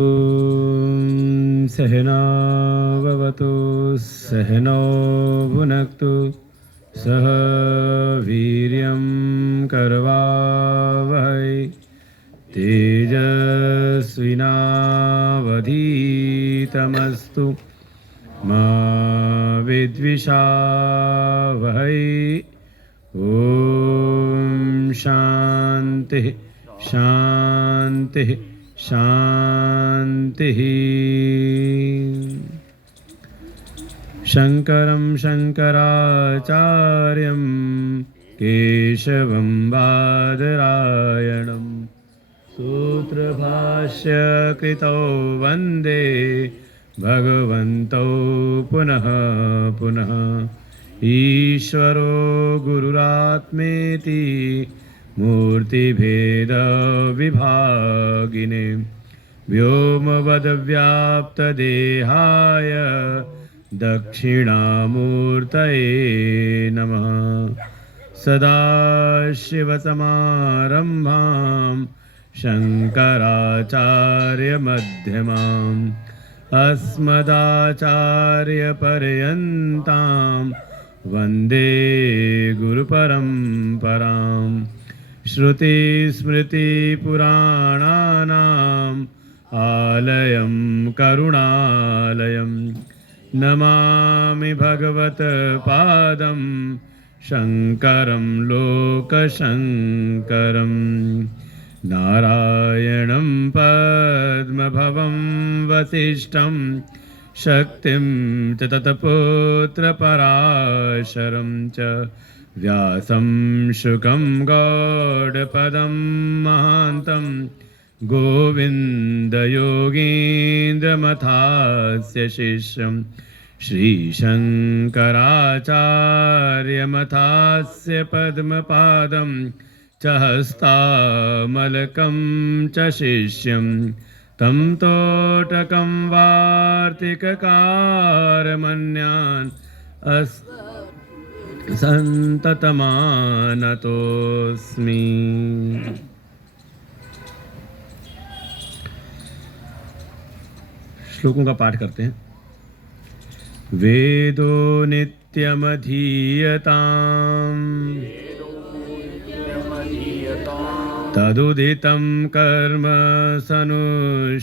ॐ सहना भवतु सहनौ भुनक्तु सह वीर्यं करवावहै तेजस्विनावधीतमस्तु मा विद्विषावहै। ॐ शान्तिः शान्तिः शान्तिः। शङ्करं शङ्कराचार्यं केशवं बादरायणं सूत्रभाष्य कृतौ वन्दे भगवन्तौ पुनः पुनः। ईश्वरो गुरुरात्मेति मूर्तिभेदविभागिने व्योमवद्व्याप्तदेहाय दक्षिणामूर्तये नमः। सदाशिवसमारम्भां शङ्कराचार्यमध्यमाम् अस्मदाचार्यपर्यन्तां वन्दे गुरुपरम्पराम्। श्रुतिस्मृतिपुराणानाम् आलयं करुणालयं नमामि भगवत्पादं शङ्करं लोकशङ्करं। नारायणं पद्मभवं वसिष्ठं शक्तिं च तत्पुत्रपराशरं च व्यासं शुकं गौडपदं महान्तं गोविन्दयोगीन्द्रमथास्य शिष्यं श्रीशङ्कराचार्यमथास्य पद्मपादं च हस्तामलकं च शिष्यं तं तोटकं वार्तिककारमन्यान् सन्ततमानतोऽस्मि। श्लोकों का पाठ करते हैं। वेदो नित्यमधीयताम् तदुदितं कर्म सनुष्ठीयताम्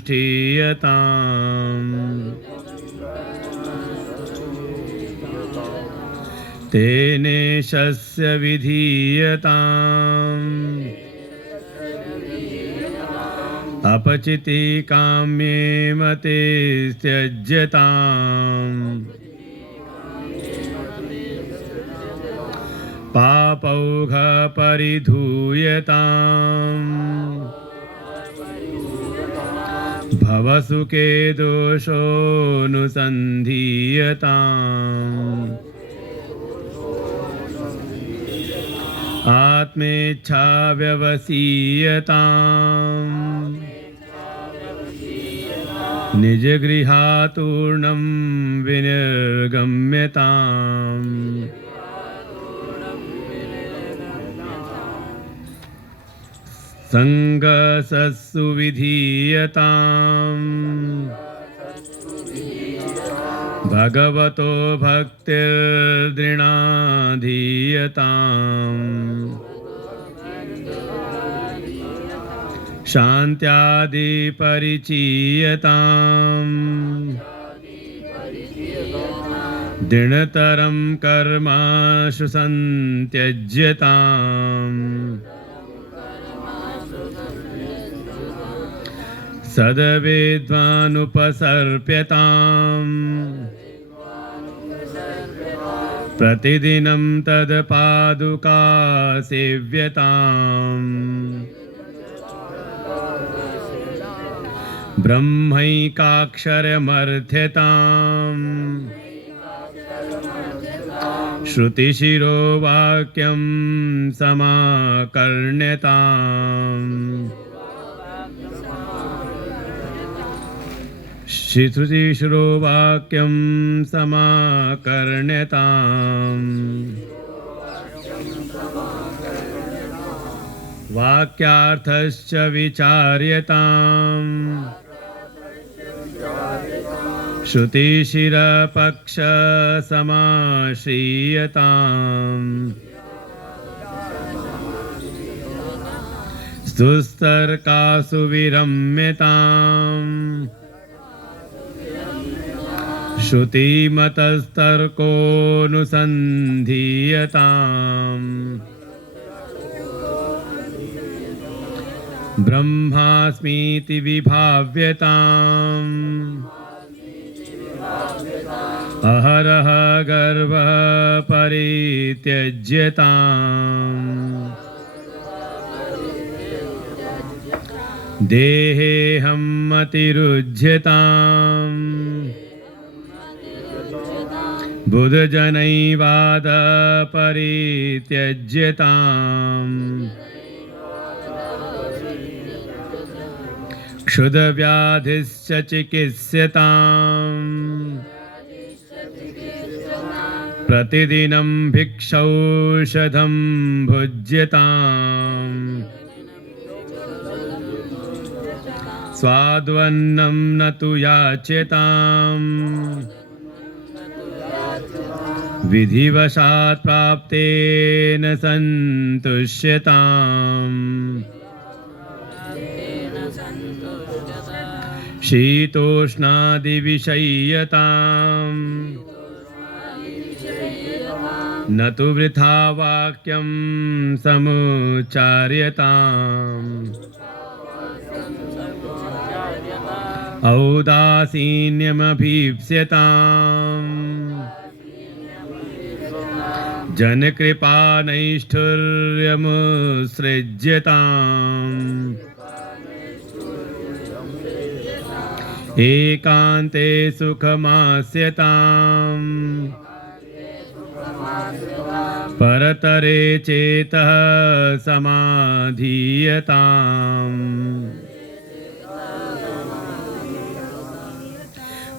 तेनेशस्य विधीयताम् अपचिति काम्ये मते त्यज्यताम् पापौघ परिधूयताम् भवसुखे दोषोऽनुसन्धीयताम् आत्मेच्छा व्यवसीयताम् निजगृहातूर्णं विनिर्गम्यताम् संगसत्सु विधीयताम् भगवतो भक्तिर्दृढाधीयताम् शान्त्यादि परिचीयताम् दृढतरं कर्माशु सन्त्यज्यताम् सद्वेद्वानुपसर्प्यताम् प्रतिदिनं तत्पादुका सेव्यताम् ब्रह्मैकाक्षरमर्थ्यताम् श्रुतिशिरो वाक्यं समाकर्ण्यताम् श्रुतिशिरो वाक्यं समाकर्ण्यताम् वाक्यार्थश्च विचार्यताम् श्रुतिशिरपक्षसमाश्रीयताम् स्तुस्तर्कासु विरम्यताम् श्रुतिमतस्तर्कोऽनुसन्धीयताम् ब्रह्मास्मीति विभाव्यताम् अहरः गर्वः परित्यज्यताम् देहेऽहं मतिरुज्यताम् बुधजनैवाद परित्यज्यताम् क्षुधव्याधिश्च चिकित्स्यताम् प्रतिदिनं भिक्षौषधं भुज्यताम् स्वाद्वन्नं न तु याच्यताम् विधिवशात् प्राप्तेन सन्तुष्यताम् शीतोष्णादिविषय्यताम् न तु वृथा वाक्यं समुच्चार्यताम् औदासीन्यमभीप्स्यताम् जनकृपानैष्ठुर्यमुत्सृज्यताम् एकान्ते सुखमास्यताम् परतरे चेतः समाधीयताम्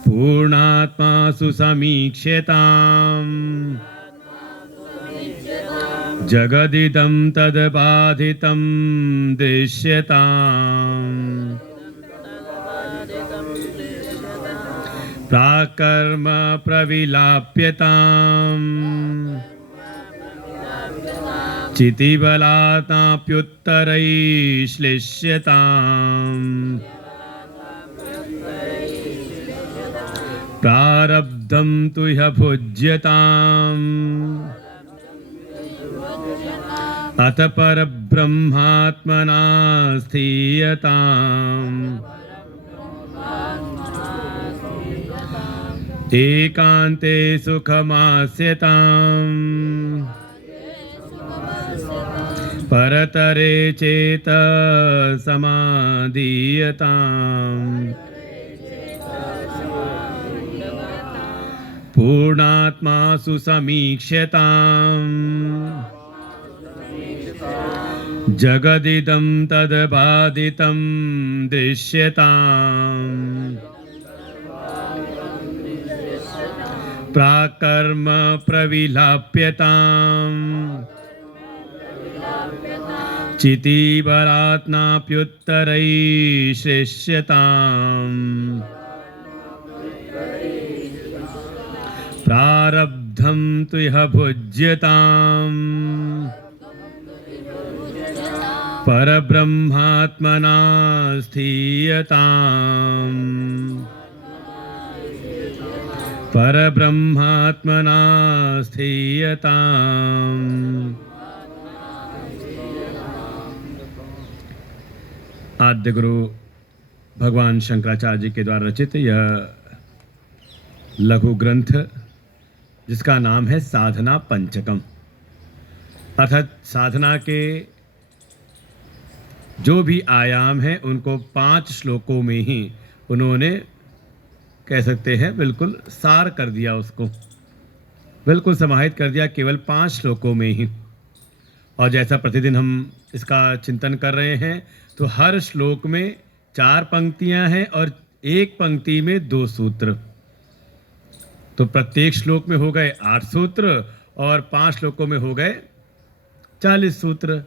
पूर्णात्मा सुसमीक्ष्यताम् जगदिदं तद्बाधितं दृश्यताम् प्राकर्म प्रविलाप्यताम् चितिबलात्नाप्युत्तरैश्लिष्यताम् प्रारब्धं तु ह्य भुज्यताम् अथ परब्रह्मात्मना स्थीयताम् एकान्ते सुखमास्यताम् परतरे चेत समाधीयताम् पूर्णात्मा सुसमीक्ष्यताम् जगदिदं तद्बाधितं दृश्यताम् प्राकर्म प्रविलाप्यताम् चितिबलात्नाप्युत्तरैश्लिष्यताम् प्रारब्धं तु ह्य भुज्यताम् परब्रह्मात्मना स्थीयताम् परब्रह्मात्मना स्थीयताम्। आद्य गुरु भगवान शंकराचार्य जी के द्वारा रचित यह लघु ग्रंथ जिसका नाम है साधना पंचकम, अर्थात साधना के जो भी आयाम हैं उनको 5 श्लोकों में ही उन्होंने कह सकते हैं बिल्कुल सार कर दिया, उसको बिल्कुल समाहित कर दिया केवल 5 श्लोकों में ही। और जैसा प्रतिदिन हम इसका चिंतन कर रहे हैं तो हर श्लोक में 4 पंक्तियां हैं और एक पंक्ति में 2 सूत्र, तो प्रत्येक श्लोक में हो गए 8 सूत्र और 5 श्लोकों में हो गए 40 सूत्र।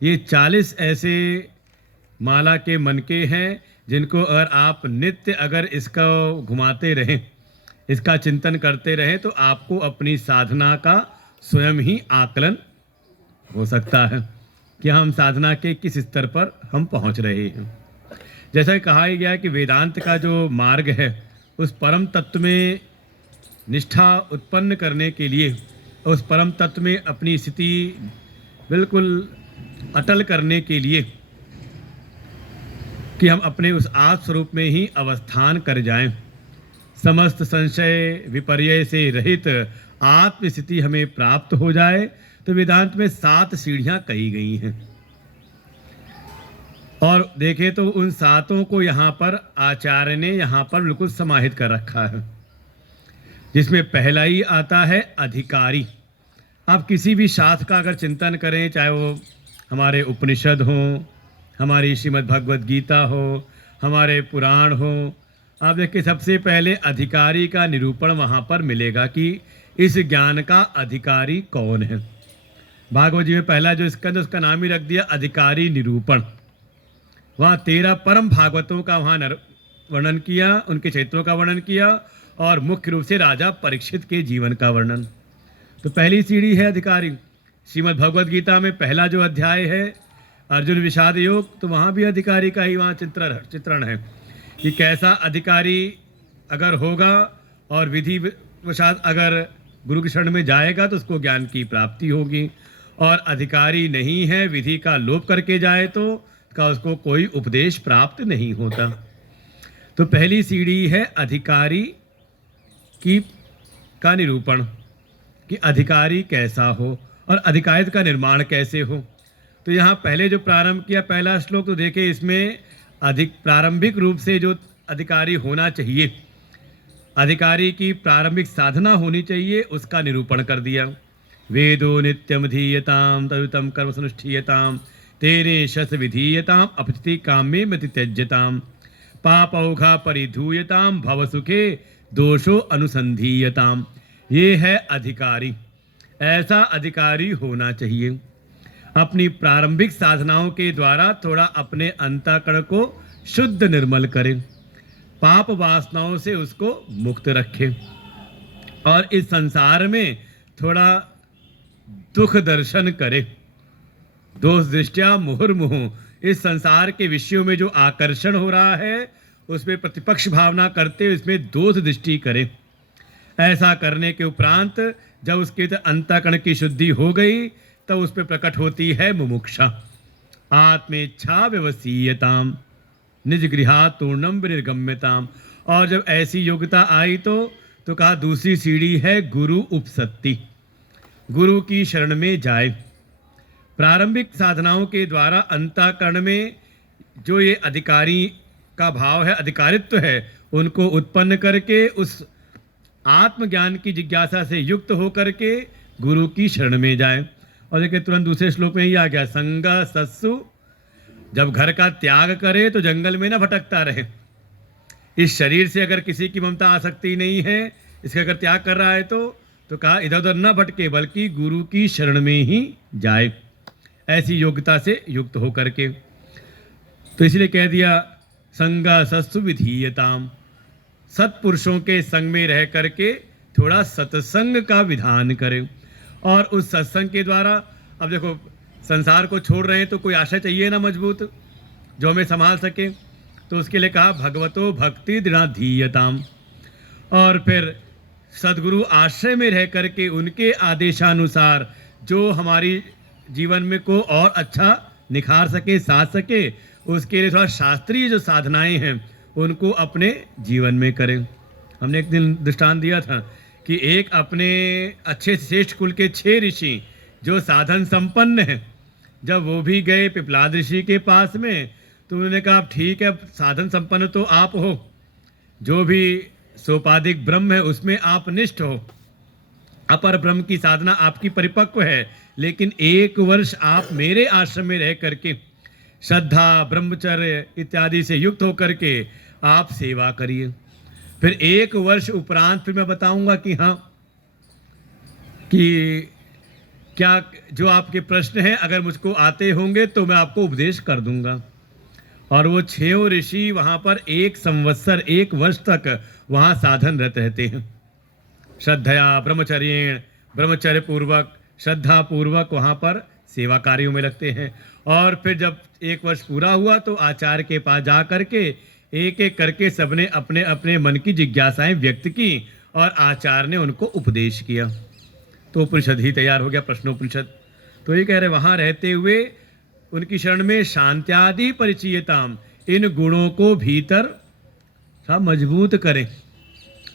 ये 40 ऐसे माला के मनके हैं जिनको अगर आप नित्य अगर इसका घुमाते रहें इसका चिंतन करते रहें तो आपको अपनी साधना का स्वयं ही आकलन हो सकता है कि हम साधना के किस स्तर पर हम पहुंच रहे हैं। जैसा कि कहा ही गया है कि वेदांत का जो मार्ग है उस परम तत्व में निष्ठा उत्पन्न करने के लिए, उस परम तत्व में अपनी स्थिति बिल्कुल अटल करने के लिए कि हम अपने उस आत्म स्वरूप में ही अवस्थान कर जाएं, समस्त संशय विपर्य से रहित आत्म स्थिति हमें प्राप्त हो जाए, तो वेदांत में 7 सीढ़ियां कही गई हैं। और देखें तो उन 7 को यहाँ पर आचार्य ने यहाँ पर बिल्कुल समाहित कर रखा है, जिसमें पहला ही आता है अधिकारी। आप किसी भी शास्त्र का अगर चिंतन करें, चाहे वो हमारे उपनिषद हों, हमारी श्रीमद् भगवद गीता हो, हमारे पुराण हो, आप देखिए सबसे पहले अधिकारी का निरूपण वहाँ पर मिलेगा कि इस ज्ञान का अधिकारी कौन है। भागवत जी में पहला जो स्कंद उसका नाम ही रख दिया अधिकारी निरूपण। वहाँ 13 परम भागवतों का वहाँ वर्णन किया, उनके क्षेत्रों का वर्णन किया और मुख्य रूप से राजा परीक्षित के जीवन का वर्णन। तो पहली सीढ़ी है अधिकारी। श्रीमद् भगवद गीता में पहला जो अध्याय है अर्जुन विषाद योग, तो वहाँ भी अधिकारी का ही वहाँ चित्रण है कि कैसा अधिकारी अगर होगा और विधि वशात अगर गुरु की शरण में जाएगा तो उसको ज्ञान की प्राप्ति होगी, और अधिकारी नहीं है विधि का लोप करके जाए तो का उसको कोई उपदेश प्राप्त नहीं होता। तो पहली सीढ़ी है अधिकारी की का निरूपण कि अधिकारी कैसा हो और अधिकारित्व का निर्माण कैसे हो। तो यहाँ पहले जो प्रारंभ किया पहला श्लोक, तो देखिए इसमें अधिक प्रारंभिक रूप से जो अधिकारी होना चाहिए, अधिकारी की प्रारंभिक साधना होनी चाहिए, उसका निरूपण कर दिया। वेदो नित्यम धीयताम तयुतम कर्म सनुष्ठीयताम तेरे शस विधीयताम अपतिति कामे मति त्यज्यताम पापौघा परिधूयताम भवसुखे दोषो अनुसंधीयताम। ये है अधिकारी। ऐसा अधिकारी होना चाहिए। अपनी प्रारंभिक साधनाओं के द्वारा थोड़ा अपने अंतःकरण को शुद्ध निर्मल करें, पाप वासनाओं से उसको मुक्त रखें और इस संसार में थोड़ा दुख दर्शन करें। दोष दृष्टिया मुहुर्मुहुः, इस संसार के विषयों में जो आकर्षण हो रहा है उसमें प्रतिपक्ष भावना करते हुए इसमें दोष दृष्टि करें। ऐसा करने के उपरांत जब उसके अंतःकरण की शुद्धि हो गई तब उस पर प्रकट होती है मुमुक्षा। आत्मेच्छा व्यवसीयताम निज गृहातूर्णम विनिर्गम्यताम। और जब ऐसी योग्यता आई तो कहा दूसरी सीढ़ी है गुरु उपसत्ति, गुरु की शरण में जाए। प्रारंभिक साधनाओं के द्वारा अंतःकरण में जो ये अधिकारी का भाव है, अधिकारित्व है, उनको उत्पन्न करके उस आत्मज्ञान की जिज्ञासा से युक्त होकर के गुरु की शरण में जाए। और देखिए तुरंत दूसरे श्लोक में ही आ गया संगा सत्सु, जब घर का त्याग करे तो जंगल में ना भटकता रहे। इस शरीर से अगर किसी की ममता आसक्ति नहीं है, इसका अगर त्याग कर रहा है तो कहा इधर उधर न भटके बल्कि गुरु की शरण में ही जाए, ऐसी योग्यता से युक्त होकर के। तो इसलिए कह दिया संगा सत्सु विधीयताम, सत्पुरुषों के संग में रह करके थोड़ा सत्संग का विधान करें। और उस सत्संग के द्वारा अब देखो संसार को छोड़ रहे हैं तो कोई आशा चाहिए ना मजबूत जो हमें संभाल सके, तो उसके लिए कहा भगवतो भक्ति दृढ़ाधीयताम। और फिर सद्गुरु आश्रय में रह करके उनके आदेशानुसार जो हमारी जीवन में को और अच्छा निखार सके, साध सके, उसके लिए थोड़ा शास्त्रीय जो साधनाएं हैं उनको अपने जीवन में करें। हमने एक दिन दृष्टांत दिया था कि एक अपने अच्छे श्रेष्ठ कुल के 6 ऋषि जो साधन संपन्न हैं, जब वो भी गए पिपलाद ऋषि के पास में तो उन्होंने कहा ठीक है साधन संपन्न तो आप हो, जो भी सोपाधिक ब्रह्म है उसमें आप निष्ठ हो, अपर ब्रह्म की साधना आपकी परिपक्व है, लेकिन 1 वर्ष आप मेरे आश्रम में रह करके श्रद्धा ब्रह्मचर्य इत्यादि से युक्त होकर के आप सेवा करिए। फिर 1 वर्ष उपरांत फिर मैं बताऊंगा कि हाँ कि क्या जो आपके प्रश्न हैं अगर मुझको आते होंगे तो मैं आपको उपदेश कर दूंगा। और वो 6 ऋषि वहाँ पर 1 संवत्सर 1 वर्ष तक वहाँ साधनरत रहते हैं। श्रद्धया ब्रह्मचर्येण, ब्रह्मचर्य पूर्वक श्रद्धा पूर्वक वहाँ पर सेवा कार्यों में लगते हैं। और फिर जब 1 वर्ष पूरा हुआ तो आचार्य के पास जा करके एक एक करके सबने अपने अपने मन की जिज्ञासाएं व्यक्त की और आचार्य ने उनको उपदेश किया। तो उपनिषद ही तैयार हो गया, प्रश्नोपनिषद। तो ये कह रहे वहाँ रहते हुए उनकी शरण में शांत्यादि परिचयताम, इन गुणों को भीतर सब मजबूत करें,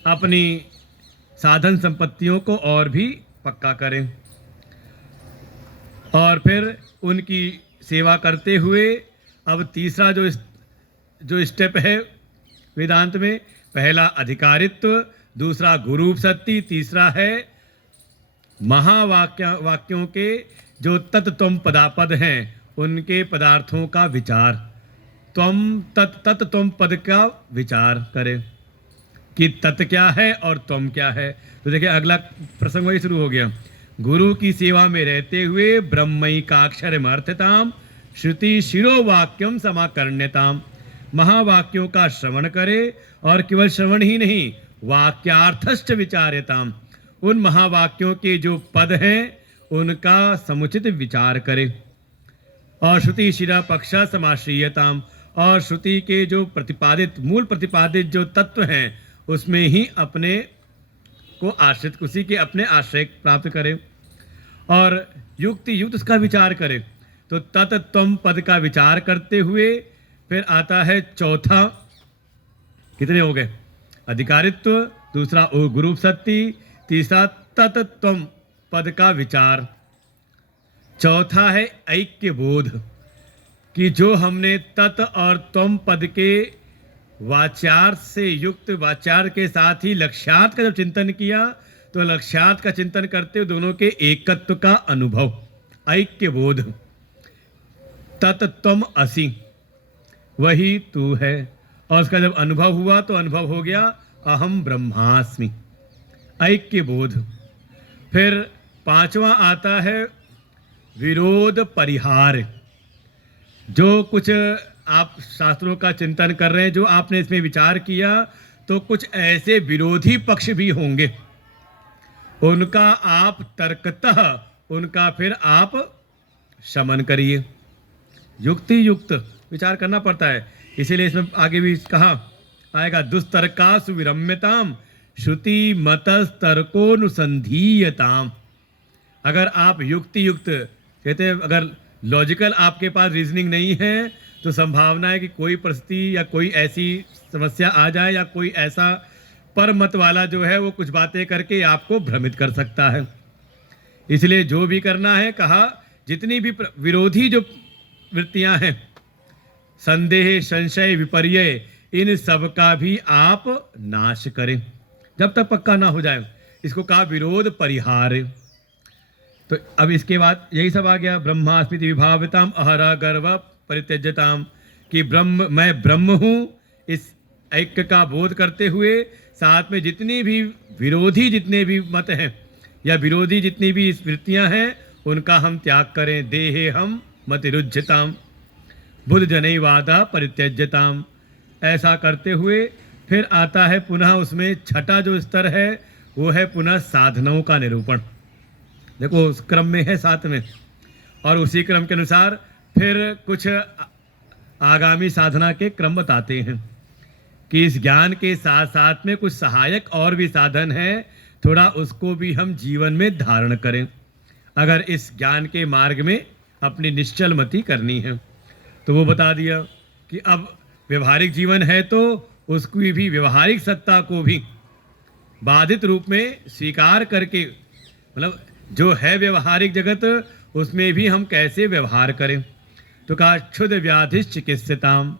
अपनी साधन संपत्तियों को और भी पक्का करें। और फिर उनकी सेवा करते हुए अब तीसरा जो स्टेप है वेदांत में, पहला अधिकारित्व, दूसरा गुरूपसत्ति, तीसरा है वाक्यों के जो तत्त्वम पदापद हैं उनके पदार्थों का विचार, तत्त्वम पद का विचार करें कि तत् क्या है और त्वम क्या है। तो देखिए अगला प्रसंग वही शुरू हो गया। गुरु की सेवा में रहते हुए ब्रह्मैकाक्षरमर्थताम श्रुति शिरो वाक्यम समाकर्ण्यताम, महावाक्यों का श्रवण करे और केवल श्रवण ही नहीं वाक्यार्थश्च विचार्यताम, उन महावाक्यों के जो पद हैं उनका समुचित विचार करे। और श्रुति शिरा पक्षा समाश्रीयताम, और श्रुति के जो प्रतिपादित मूल प्रतिपादित जो तत्व हैं उसमें ही अपने को आश्रित, उसी के अपने आश्रय प्राप्त करें और युक्ति युक्त उसका विचार करें। तो तत्त्वम पद का विचार करते हुए फिर आता है चौथा, कितने हो गए, अधिकारित्व, दूसरा गुरूपसत्ति, तीसरा तत्त्वम पद का विचार, चौथा है ऐक्य बोध कि जो हमने तत् और त्वम पद के वाच्यार्थ से युक्त, वाच्यार्थ के साथ ही लक्ष्यार्थ का जब चिंतन किया तो लक्ष्यार्थ का चिंतन करते हुए दोनों के एकत्व का अनुभव, ऐक्य बोध, तत्त्वम असि, वही तू है। और उसका जब अनुभव हुआ तो अनुभव हो गया अहम ब्रह्मास्मि, ऐक्य बोध। फिर पांचवा आता है विरोध परिहार, जो कुछ आप शास्त्रों का चिंतन कर रहे हैं, जो आपने इसमें विचार किया तो कुछ ऐसे विरोधी पक्ष भी होंगे, उनका आप तर्कतः उनका फिर आप शमन करिए। युक्ति युक्त विचार करना पड़ता है, इसीलिए इसमें आगे भी कहा आएगा दुस्तर्कासु विरम्यताम श्रुति मतस्तर्कोनुसंधीयताम। अगर आप युक्ति युक्त कहते हैं, अगर लॉजिकल आपके पास रीजनिंग नहीं है तो संभावना है कि कोई परिस्थिति या कोई ऐसी समस्या आ जाए या कोई ऐसा परमत वाला जो है वो कुछ बातें करके आपको भ्रमित कर सकता है। इसलिए जो भी करना है, कहा जितनी भी विरोधी जो वृत्तियां हैं, संदेह संशय विपर्य, इन सब का भी आप नाश करें जब तक पक्का ना हो जाए, इसको कहा विरोध परिहार। तो अब इसके बाद यही सब आ गया, ब्रह्मास्मिति विभाविताम अहरा गर्व परित्यज्यताम, कि मैं ब्रह्म हूँ, इस ऐक्य का बोध करते हुए साथ में जितनी भी विरोधी जितने भी मत हैं या विरोधी जितनी भी वृत्तियां हैं उनका हम त्याग करें। देहे हम मतिरुज्यताम बुद्ध जनैवादा परित्यज्यताम, ऐसा करते हुए फिर आता है पुनः उसमें छठा जो स्तर है वो है पुनः साधनाओं का निरूपण। देखो उस क्रम में है साथ में, और उसी क्रम के अनुसार फिर कुछ आगामी साधना के क्रम बताते हैं कि इस ज्ञान के साथ साथ में कुछ सहायक और भी साधन हैं, थोड़ा उसको भी हम जीवन में धारण करें अगर इस ज्ञान के मार्ग में अपनी निश्चल मति करनी है। तो वो बता दिया कि अब व्यवहारिक जीवन है तो उसकी भी व्यवहारिक सत्ता को भी बाधित रूप में स्वीकार करके, मतलब जो है व्यवहारिक जगत उसमें भी हम कैसे व्यवहार करें। तो कहा क्षुध व्याधि चिकित्सिताम,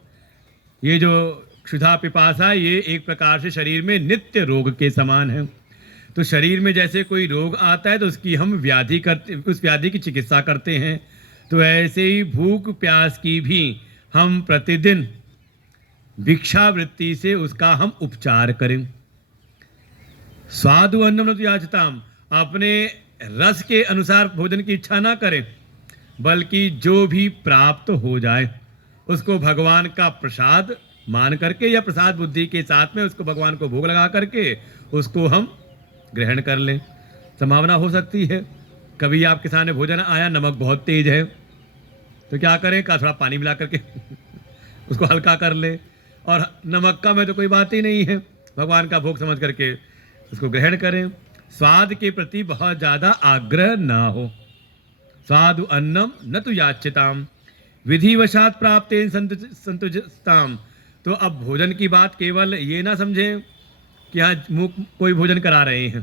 ये जो क्षुधा पिपासा ये एक प्रकार से शरीर में नित्य रोग के समान है। तो शरीर में जैसे कोई रोग आता है तो उसकी हम व्याधि करते, उस व्याधि की चिकित्सा करते हैं, तो ऐसे ही भूख प्यास की भी हम प्रतिदिन भिक्षावृत्ति से उसका हम उपचार करें। स्वादु अन्नम न याचताम, अपने रस के अनुसार भोजन की इच्छा ना करें, बल्कि जो भी प्राप्त हो जाए उसको भगवान का प्रसाद मान करके या प्रसाद बुद्धि के साथ में उसको भगवान को भोग लगा करके उसको हम ग्रहण कर लें। संभावना हो सकती है कभी आपके सामने भोजन आया, नमक बहुत तेज है, तो क्या करें, का थोड़ा पानी मिला करके उसको हल्का कर ले, और नमक का में तो कोई बात ही नहीं है, भगवान का भोग समझ करके उसको ग्रहण करें। स्वाद के प्रति बहुत ज़्यादा आग्रह ना हो। स्वादु अन्नम न तो याच्यताम विधिवशात प्राप्त संतुष्टाम। तो अब भोजन की बात केवल ये ना समझें कि हाँ मुख कोई भोजन करा रहे हैं।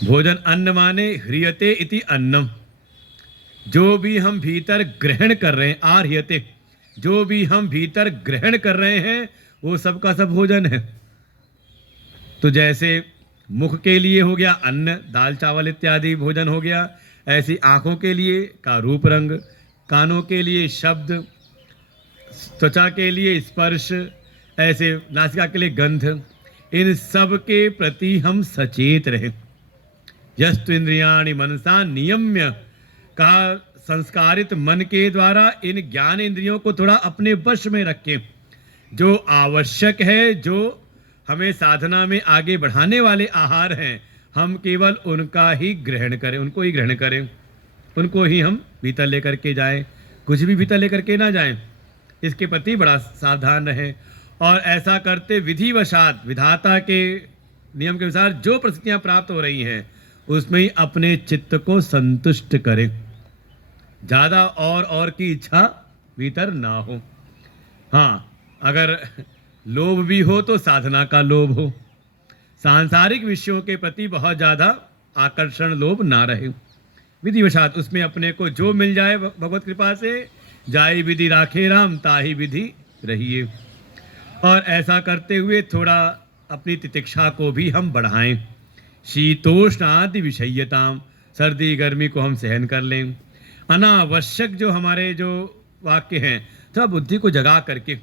भोजन अन्न माने ह्रियते इति अन्नम, जो भी हम भीतर ग्रहण कर रहे हैं, आह्रियते, जो भी हम भीतर ग्रहण कर रहे हैं वो सब का सब भोजन है। तो जैसे मुख के लिए हो गया अन्न, दाल चावल इत्यादि भोजन हो गया, ऐसी आँखों के लिए का रूप रंग, कानों के लिए शब्द, त्वचा के लिए स्पर्श, ऐसे नासिका के लिए गंध, इन सब के प्रति हम सचेत रहें। यस्तु इंद्रियाणि मनसा नियम्य, कहा संस्कारित मन के द्वारा इन ज्ञान इंद्रियों को थोड़ा अपने वश में रखें। जो आवश्यक है, जो हमें साधना में आगे बढ़ाने वाले आहार हैं, हम केवल उनका ही ग्रहण करें, उनको ही ग्रहण करें, उनको ही हम भीतर लेकर के जाएं, कुछ भी भीतर लेकर के ना जाएं। इसके प्रति बड़ा सावधान रहें। और ऐसा करते विधिवशात, विधाता के नियम के अनुसार जो परिस्थितियाँ प्राप्त हो रही हैं उसमें ही अपने चित्त को संतुष्ट करें। ज़्यादा और की इच्छा भीतर ना हो। हाँ, अगर लोभ भी हो तो साधना का लोभ हो। सांसारिक विषयों के प्रति बहुत ज़्यादा आकर्षण, लोभ ना रहे। विधिवशात उसमें अपने को जो मिल जाए भगवत कृपा से, जाई विधि राखे राम ताही विधि रहिए। और ऐसा करते हुए थोड़ा अपनी तितिक्षा को भी हम बढ़ाएं। शीतोष्ण आदि विषयताम, सर्दी गर्मी को हम सहन कर लें। अनावश्यक जो हमारे जो वाक्य हैं, थोड़ा बुद्धि को जगा करके,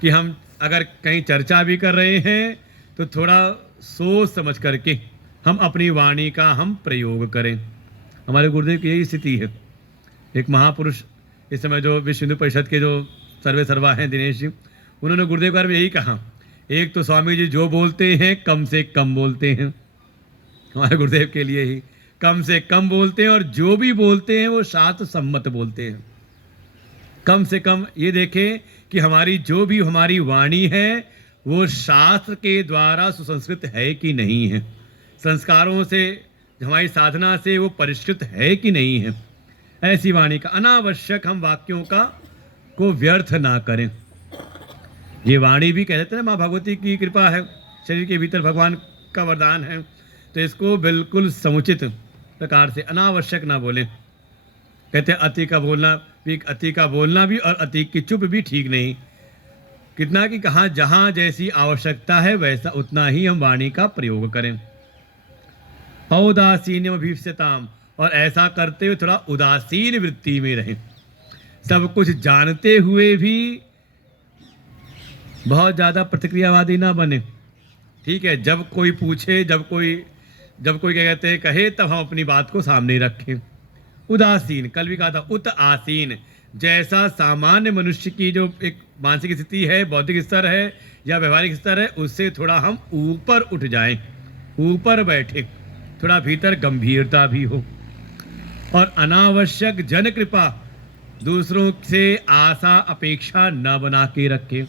कि हम अगर कहीं चर्चा भी कर रहे हैं तो थोड़ा सोच समझ करके हम अपनी वाणी का हम प्रयोग करें। हमारे गुरुदेव की यही स्थिति है। एक महापुरुष इस समय जो विश्व हिंदू परिषद के जो सर्वे सर्वा हैं, दिनेश जी, उन्होंने गुरुदेव के बारे में यही कहा, एक तो स्वामी जी जो बोलते हैं कम से कम बोलते हैं, हमारे गुरुदेव के लिए ही कम से कम बोलते हैं, और जो भी बोलते हैं वो शास्त्र सम्मत बोलते हैं। कम से कम ये देखें कि हमारी जो भी हमारी वाणी है वो शास्त्र के द्वारा सुसंस्कृत है कि नहीं है, संस्कारों से, हमारी साधना से वो परिष्कृत है कि नहीं है। ऐसी वाणी का, अनावश्यक हम वाक्यों का को व्यर्थ ना करें। ये वाणी भी कह देते हैं माँ भगवती की कृपा है, शरीर के भीतर भगवान का वरदान है, तो इसको बिल्कुल समुचित प्रकार से अनावश्यक ना बोलें। कहते हैं अति का बोलना भी और अति की चुप भी ठीक नहीं। कितना कि कहाँ जहाँ जैसी आवश्यकता है वैसा उतना ही हम वाणी का प्रयोग करें। औदासीन्यम अभीप्स्यताम, और ऐसा करते हुए थोड़ा उदासीन वृत्ति में रहें। सब कुछ जानते हुए भी बहुत ज़्यादा प्रतिक्रियावादी ना बने। ठीक है, जब कोई पूछे, जब कोई क्या कहते हैं कहे, तब हम अपनी बात को सामने रखें। उदासीन, कल भी कहा था, उत आसीन, जैसा सामान्य मनुष्य की जो एक मानसिक स्थिति है, बौद्धिक स्तर है या व्यवहारिक स्तर है, उससे थोड़ा हम ऊपर उठ जाएं, ऊपर बैठे, थोड़ा भीतर गंभीरता भी हो। और अनावश्यक जन कृपा, दूसरों से आशा अपेक्षा न बना के रखें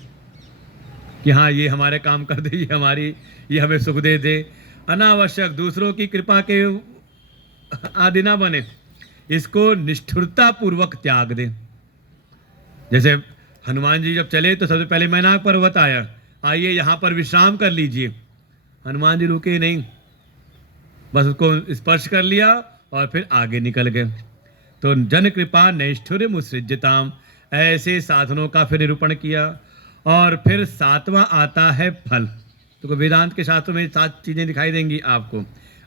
कि हाँ ये हमारे काम कर दे, ये हमें सुख दे दे। अनावश्यक दूसरों की कृपा के आदि ना बने, इसको निष्ठुरता पूर्वक त्याग दें। जैसे हनुमान जी जब चले तो सबसे पहले मैनाक पर्वत आया, आइए यहाँ पर विश्राम कर लीजिए। हनुमान जी रुके नहीं, बस उसको स्पर्श कर लिया और फिर आगे निकल गए। तो जन कृपा नैष्ठुर्य मुसृज्यताम, ऐसे साधनों का फिर निरूपण किया। और फिर सातवां आता है फल। तो वेदांत के शास्त्रों में 7 चीज़ें दिखाई देंगी आपको।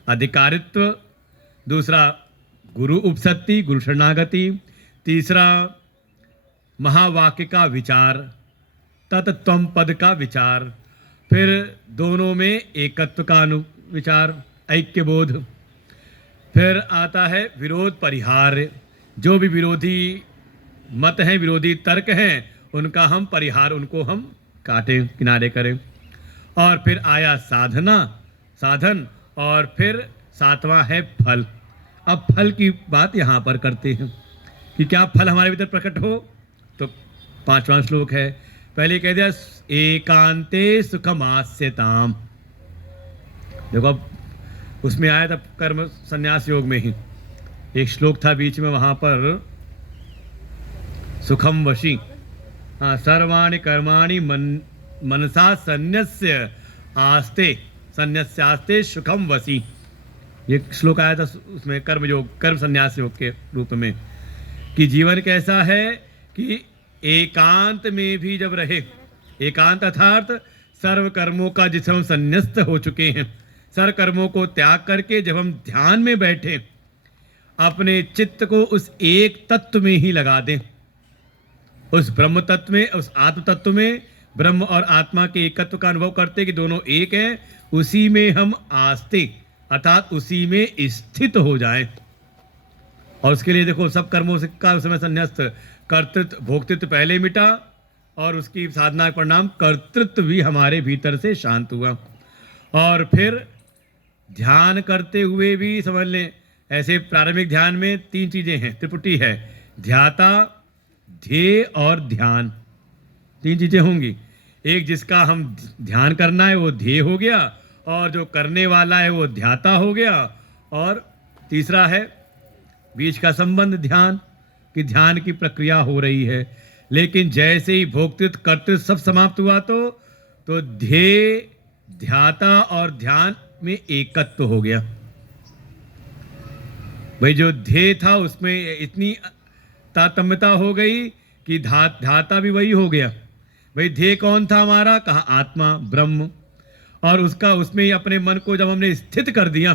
अधिकारित्व, दूसरा गुरु उपसत्ति, गुरु शरणागति, तीसरा महावाक्य का विचार, तत्त्वम पद का विचार, फिर दोनों में एकत्व का विचार, ऐक्य बोध, फिर आता है विरोध परिहार, जो भी विरोधी मत हैं, विरोधी तर्क हैं, उनका हम परिहार, उनको हम काटें, किनारे करें। और फिर आया साधना, साधन, और फिर सातवां है फल। अब फल की बात यहाँ पर करते हैं कि क्या फल हमारे भीतर प्रकट हो। तो पांचवां श्लोक है, पहले कह दिया एकांते सुखमास्यताम। देखो अब उसमें आया था कर्म संन्यास योग में ही एक श्लोक था बीच में, वहां पर सुखम वशी, हाँ, सर्वाणि कर्माणि मनसा संन्यस्य आस्ते, संन्यस्यास्ते सुखम वशी, ये श्लोक आया था उसमें कर्म योग, कर्म संन्यास योग के रूप में, कि जीवन कैसा है कि एकांत में भी जब रहे, एकांत अर्थात सर्व कर्मों का जिस हम संन्यस्त हो चुके हैं, सर्व कर्मों को त्याग करके जब हम ध्यान में बैठे, अपने चित्त को उस एक तत्व में ही लगा दें, उस ब्रह्म तत्व में, उस आत्म तत्व में, ब्रह्म और आत्मा के एकत्व का अनुभव करते कि दोनों एक हैं, उसी में हम आस्ते अर्थात उसी में स्थित हो जाएं। और उसके लिए देखो सब कर्मों से का उस समय संन्यास्त, कर्तृत्व भोक्तृत्व पहले मिटा और उसकी साधना का परिणाम कर्तृत्व भी हमारे भीतर से शांत हुआ। और फिर ध्यान करते हुए भी समझ लें, ऐसे प्रारंभिक ध्यान में तीन चीजें हैं, त्रिपुटी है, ध्याता, ध्येय और ध्यान, तीन चीजें होंगी। एक जिसका हम ध्यान करना है वो ध्येय हो गया, और जो करने वाला है वो ध्याता हो गया, और तीसरा है बीच का संबंध ध्यान, कि ध्यान की प्रक्रिया हो रही है। लेकिन जैसे ही भोक्तृत्व कर्तृत्व सब समाप्त हुआ तो ध्येय, ध्याता और ध्यान में एकत्व हो गया। भाई जो ध्येय था उसमें इतनी तारतम्यता हो गई कि ध्याता भी वही हो गया। भाई ध्येय कौन था हमारा, कहा आत्मा ब्रह्म, और उसका उसमें ही अपने मन को जब हमने स्थित कर दिया,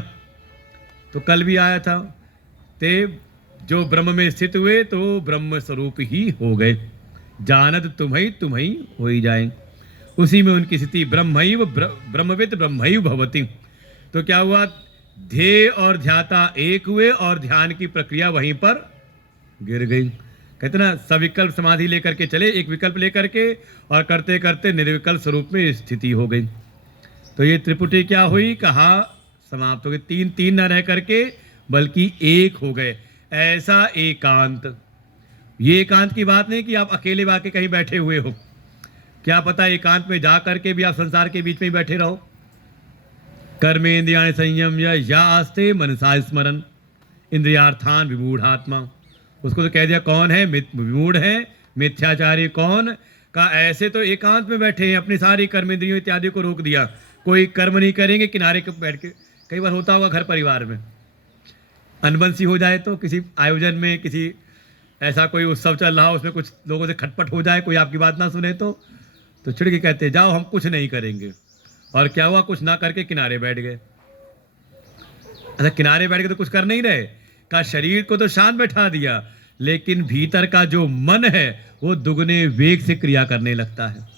तो कल भी आया था, ते जो ब्रह्म में स्थित हुए तो ब्रह्म स्वरूप ही हो गए, जानत तुम्ही हो ही जाए, उसी में उनकी स्थिति ब्रह्मैव ब्रह्मविद ब्रह्मैव भवति। तो क्या हुआ, ध्येय और ध्याता एक हुए और ध्यान की प्रक्रिया वहीं पर गिर गई। कहते ना सविकल्प समाधि लेकर के चले, एक विकल्प लेकर के, और करते करते निर्विकल्प स्वरूप में स्थिति हो गई। तो ये त्रिपुटी क्या हुई, कहा समाप्त हो गई, तीन तीन न रह करके बल्कि एक हो गए। ऐसा एकांत, ये एकांत की बात नहीं कि आप अकेले वाके कहीं बैठे हुए हो, क्या पता एकांत में जा करके भी आप संसार के बीच में ही बैठे रहो। कर्मेन्द्रियाणि संयम या आस्ते मनसा स्मरण इंद्रियार्थान विमूढ़ात्मा, उसको तो कह दिया कौन है, विमूढ़ है, मिथ्याचारी कौन, का ऐसे तो एकांत में बैठे हैं, अपनी सारी कर्मेंद्रियों इत्यादि को रोक दिया, कोई कर्म नहीं करेंगे, किनारे पे बैठ के। कई बार होता होगा घर परिवार में अनबंसी हो जाए, तो किसी आयोजन में किसी ऐसा कोई उत्सव चल रहा हो, उसमें कुछ लोगों से खटपट हो जाए, कोई आपकी बात ना सुने तो छिड़ के कहते जाओ हम कुछ नहीं करेंगे, और क्या हुआ, कुछ ना करके किनारे बैठ गए। अच्छा किनारे बैठ के तो कुछ कर नहीं रहे, का शरीर को तो शांत बैठा दिया, लेकिन भीतर का जो मन है वो दुगने वेग से क्रिया करने लगता है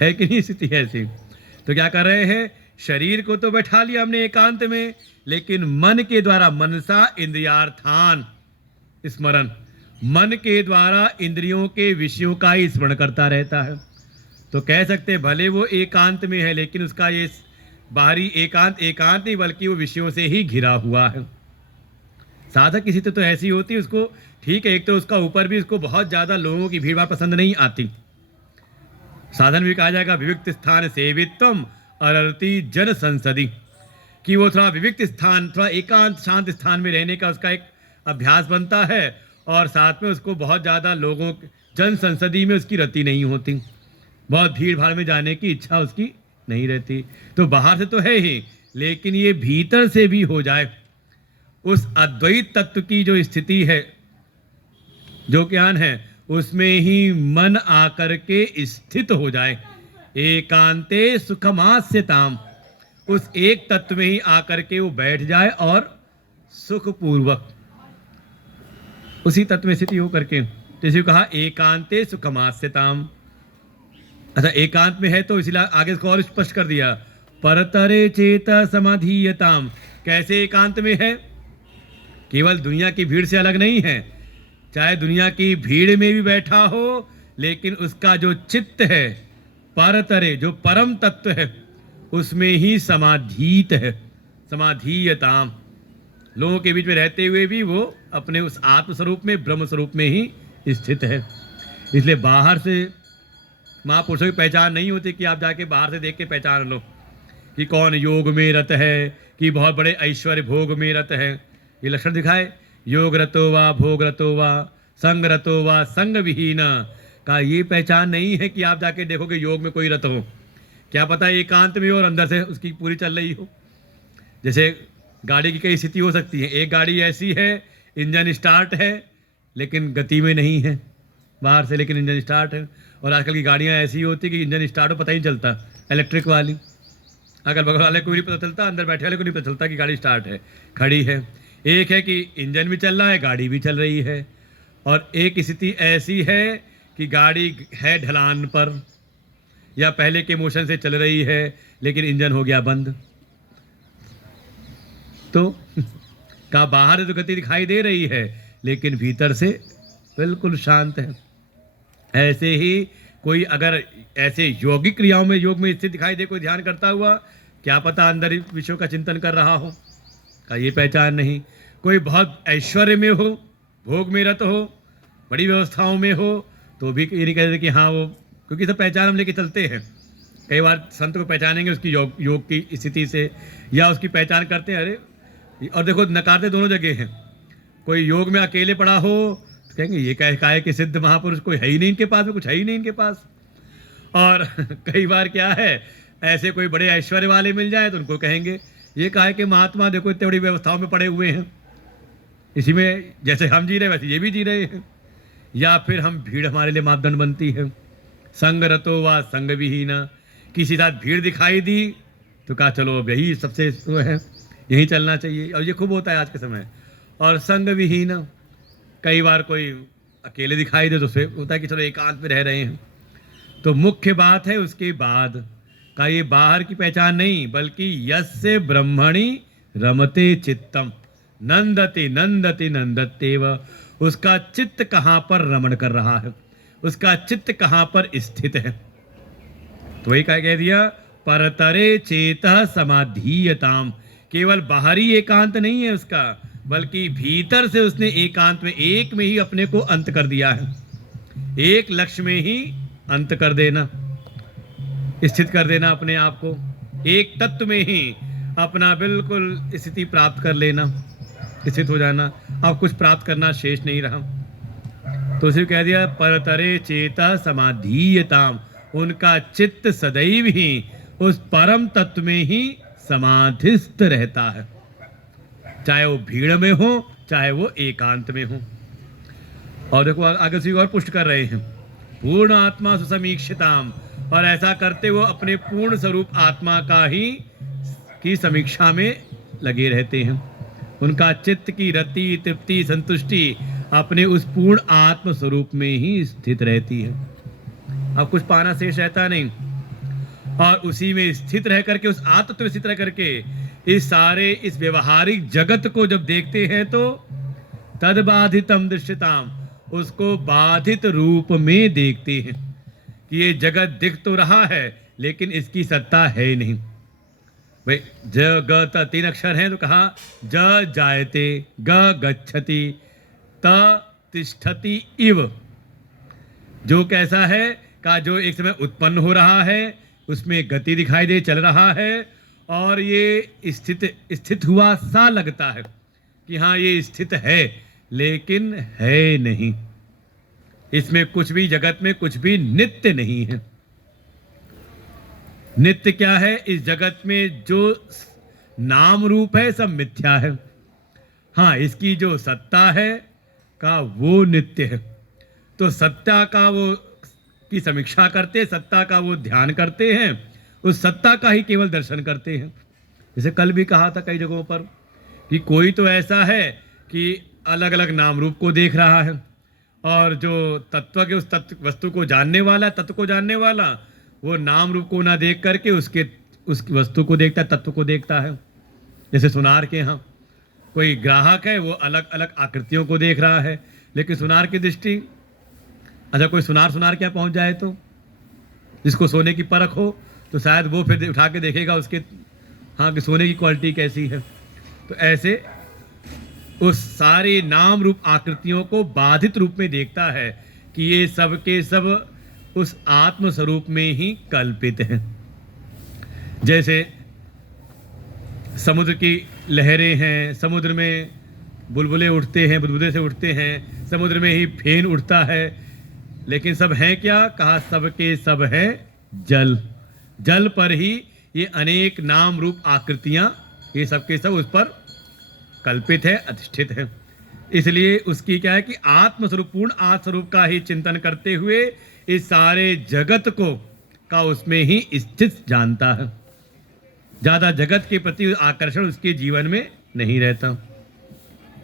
है कि नहीं स्थिति ऐसी। तो क्या कर रहे हैं, शरीर को तो बैठा लिया हमने एकांत में, लेकिन मन के द्वारा मनसा इंद्रियार्थान स्मरण, मन के द्वारा इंद्रियों के विषयों का ही स्मरण करता रहता है। तो कह सकते हैं भले वो एकांत में है, लेकिन उसका ये बाहरी एकांत एकांत नहीं बल्कि वो विषयों से ही घिरा हुआ है। साधक किसी तो ऐसी होती है, उसको ठीक है, एक तो उसका ऊपर भी उसको बहुत ज़्यादा लोगों की भीड़ भाड़ पसंद नहीं आती। साधन भी कहा जाएगा विविक्त स्थान सेवित्वम अरति जन संसदी, कि वो थोड़ा विविक्त स्थान, थोड़ा एकांत शांत स्थान में रहने का उसका एक अभ्यास बनता है, और साथ में उसको बहुत ज़्यादा लोगों जन संसदी में उसकी रति नहीं होती, बहुत भीड़ भाड़ में जाने की इच्छा उसकी नहीं रहती। तो बाहर से तो है ही, लेकिन ये भीतर से भी हो जाए, उस अद्वैत तत्व की जो स्थिति है, जो ज्ञान है, उसमें ही मन आकर के स्थित हो जाए, एकांते सुखमास्यताम, उस एक तत्व में ही आकर के वो बैठ जाए और सुखपूर्वक उसी तत्व में स्थिति हो करके, जैसे कहा एकांते सुखमास्यताम। अच्छा एकांत में है तो इसलिए आगे इसको और स्पष्ट कर दिया, परतरे चेता समाधीयताम, कैसे एकांत में है, केवल दुनिया की भीड़ से अलग नहीं है, चाहे दुनिया की भीड़ में भी बैठा हो, लेकिन उसका जो चित्त है परतरे, जो परम तत्व है, उसमें ही समाधीत है, समाधीयताम। लोगों के बीच में रहते हुए भी वो अपने उस आत्म स्वरूप में, ब्रह्म स्वरूप में ही स्थित है। इसलिए बाहर से महापुरुषों की पहचान नहीं होती कि आप जाके बाहर से देख के पहचान लो कि कौन योग में रत है, कि बहुत बड़े ऐश्वर्य भोग में रत है। ये लक्षण दिखाए, योग रतो वा भोग रतो वा संग रतो वा संग विहीन का ये पहचान नहीं है कि आप जाके देखोगे योग में कोई रत हो। क्या पता एकांत में हो और अंदर से उसकी पूरी चल रही हो। जैसे गाड़ी की कई स्थिति हो सकती है, एक गाड़ी ऐसी है इंजन स्टार्ट है लेकिन गति में नहीं है बाहर से, लेकिन इंजन स्टार्ट है। और आजकल की गाड़ियाँ ऐसी होती कि इंजन स्टार्ट हो पता ही नहीं चलता, इलेक्ट्रिक वाली, अगर बगल वाले को नहीं पता चलता, अंदर बैठे वाले को नहीं पता चलता कि गाड़ी स्टार्ट है, खड़ी है। एक है कि इंजन भी चल रहा है, गाड़ी भी चल रही है। और एक स्थिति ऐसी है कि गाड़ी है ढलान पर या पहले के मोशन से चल रही है लेकिन इंजन हो गया बंद। तो का बाहर तो गति दिखाई दे रही है लेकिन भीतर से बिल्कुल शांत है। ऐसे ही कोई अगर ऐसे यौगिक क्रियाओं में, योग में स्थित दिखाई दे कोई ध्यान करता हुआ, क्या पता अंदर विषयों का चिंतन कर रहा हो, का ये पहचान नहीं। कोई बहुत ऐश्वर्य में हो, भोग में रत हो, बड़ी व्यवस्थाओं में हो, तो भी ये नहीं कहते कि हाँ वो, क्योंकि सब पहचान हम लेके चलते हैं। कई बार संत को पहचानेंगे उसकी योग की स्थिति से, या उसकी पहचान करते हैं, अरे और देखो नकारते दोनों जगह हैं। कोई योग में अकेले पड़ा हो तो कहेंगे ये क्या है कि सिद्ध महापुरुष कोई है ही नहीं इनके पास में, कुछ है ही नहीं इनके पास। और कई बार क्या है, ऐसे कोई बड़े ऐश्वर्य वाले मिल जाए तो उनको कहेंगे ये क्या है कि महात्मा देखो इतने बड़ी व्यवस्थाओं में पड़े हुए हैं, इसी में जैसे हम जी रहे वैसे ये भी जी रहे हैं। या फिर हम भीड़ हमारे लिए मापदंड बनती है, संग रतो वा संग विहीन, किसी साथ भीड़ दिखाई दी तो कहा चलो अब यही सबसे वो है, यही चलना चाहिए, और ये खूब होता है आज के समय। और संग विहीन, कई बार कोई अकेले दिखाई दे तो फिर होता है कि चलो एकांत में रह रहे हैं। तो मुख्य बात है उसके बाद का ये बाहर की पहचान नहीं, बल्कि यस्य ब्रह्मणि रमते चित्तम नंदति नंदति नंदतेव, उसका चित्त कहाँ पर रमण कर रहा है, उसका चित्त कहाँ पर स्थित है। तो वही कह दिया, परतरे चेतः समाधीयताम, केवल बाहरी एकांत नहीं है उसका, बल्कि भीतर से उसने एकांत में, एक में ही अपने को अंत कर दिया है। एक लक्ष्य में ही अंत कर देना, स्थित कर देना अपने आप को, एक तत्व में ही अपना बिल्कुल स्थिति प्राप्त कर लेना, स्थित हो जाना। अब कुछ प्राप्त करना शेष नहीं रहा। तो उसे कह दिया परतरे चेता समाधीयताम, उनका चित्त सदैव ही उस परम तत्व में ही समाधिस्थ रहता है, चाहे वो भीड़ में हो चाहे वो एकांत में हो। और देखो आगे से और पुष्ट कर रहे हैं, पूर्ण आत्मा सुसमीक्षिताम, और ऐसा करते वो अपने पूर्ण स्वरूप आत्मा का ही की समीक्षा में लगे रहते हैं। उनका चित्त की रति तृप्ति संतुष्टि अपने उस पूर्ण आत्म स्वरूप में ही स्थित रहती है। अब कुछ पाना शेष रहता नहीं, और उसी में स्थित रह करके, उस आत्म में स्थित रह करके इस सारे इस व्यवहारिक जगत को जब देखते हैं तो तद्बाधितम दृश्यताम, उसको बाधित रूप में देखते हैं कि ये जगत दिख तो रहा है लेकिन इसकी सत्ता है नहीं। भाई ज ग त तीन अक्षर हैं तो कहा ज जायते, ग गच्छति, त तिष्ठति इव। जो कैसा है का जो एक समय उत्पन्न हो रहा है, उसमें गति दिखाई दे, चल रहा है, और ये स्थित हुआ सा लगता है कि हाँ ये स्थित है लेकिन है नहीं। इसमें कुछ भी, जगत में कुछ भी नित्य नहीं है। नित्य क्या है, इस जगत में जो नाम रूप है सब मिथ्या है। हाँ, इसकी जो सत्ता है का वो नित्य है। तो सत्ता का वो की समीक्षा करते, सत्ता का वो ध्यान करते हैं, उस सत्ता का ही केवल दर्शन करते हैं। जैसे कल भी कहा था कई जगहों पर कि कोई तो ऐसा है कि अलग अलग नाम रूप को देख रहा है, और जो तत्व के उस तत्व वस्तु को जानने वाला, तत्व को जानने वाला, वो नाम रूप को ना देख करके उसके उस वस्तु को देखता है, तत्व को देखता है। जैसे सुनार के यहाँ कोई ग्राहक है, वो अलग अलग आकृतियों को देख रहा है, लेकिन सुनार की दृष्टि, अच्छा कोई सुनार क्या पहुंच जाए तो, जिसको सोने की परख हो, तो शायद वो फिर उठा के देखेगा उसके हाँ कि सोने की क्वालिटी कैसी है। तो ऐसे उस सारे नाम रूप आकृतियों को बाधित रूप में देखता है कि ये सब के सब उस आत्म स्वरूप में ही कल्पित हैं। जैसे समुद्र की लहरें हैं, समुद्र में बुलबुले उठते हैं, बुलबुले से उठते हैं, समुद्र में ही फेन उठता है, लेकिन सब हैं क्या? कहा सब के सब हैं जल। जल पर ही ये अनेक नाम रूप आकृतियां, ये सब के सब उस पर कल्पित है, अधिष्ठित है। इसलिए उसकी क्या है कि आत्मस्वरूप, पूर्ण आत्मस्वरूप का ही चिंतन करते हुए इस सारे जगत को का उसमें ही स्थित जानता है। ज्यादा जगत के प्रति आकर्षण उसके जीवन में नहीं रहता।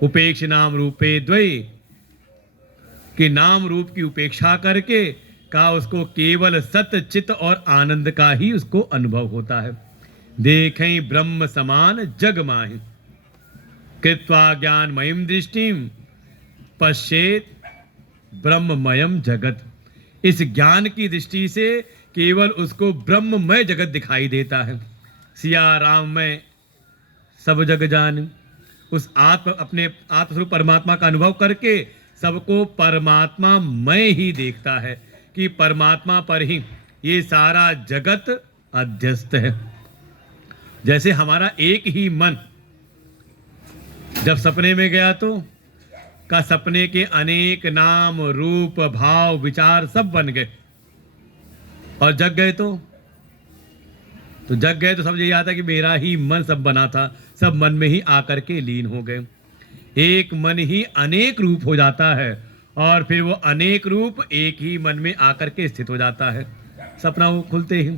उपेक्ष नाम रूपे द्वय, कि नाम रूप की उपेक्षा करके का उसको केवल सत्य चित्त और आनंद का ही उसको अनुभव होता है। देखें ब्रह्म समान जग माहि, कृत्वा ज्ञानमयीं दृष्टिम पश्येत ब्रह्ममयम जगत। इस ज्ञान की दृष्टि से केवल उसको ब्रह्ममय जगत दिखाई देता है। सिया राम में सब जग जान, उस अपने आत्मस्वरूप परमात्मा का अनुभव करके सबको परमात्मा मय ही देखता है कि परमात्मा पर ही ये सारा जगत अध्यस्त है। जैसे हमारा एक ही मन जब सपने में गया तो का सपने के अनेक नाम रूप भाव विचार सब बन गए, और जग गए तो जग गए तो सब यही आता कि मेरा ही मन सब बना था, सब मन में ही आकर के लीन हो गए। एक मन ही अनेक रूप हो जाता है, और फिर वो अनेक रूप एक ही मन में आकर के स्थित हो जाता है सपना वो खुलते ही।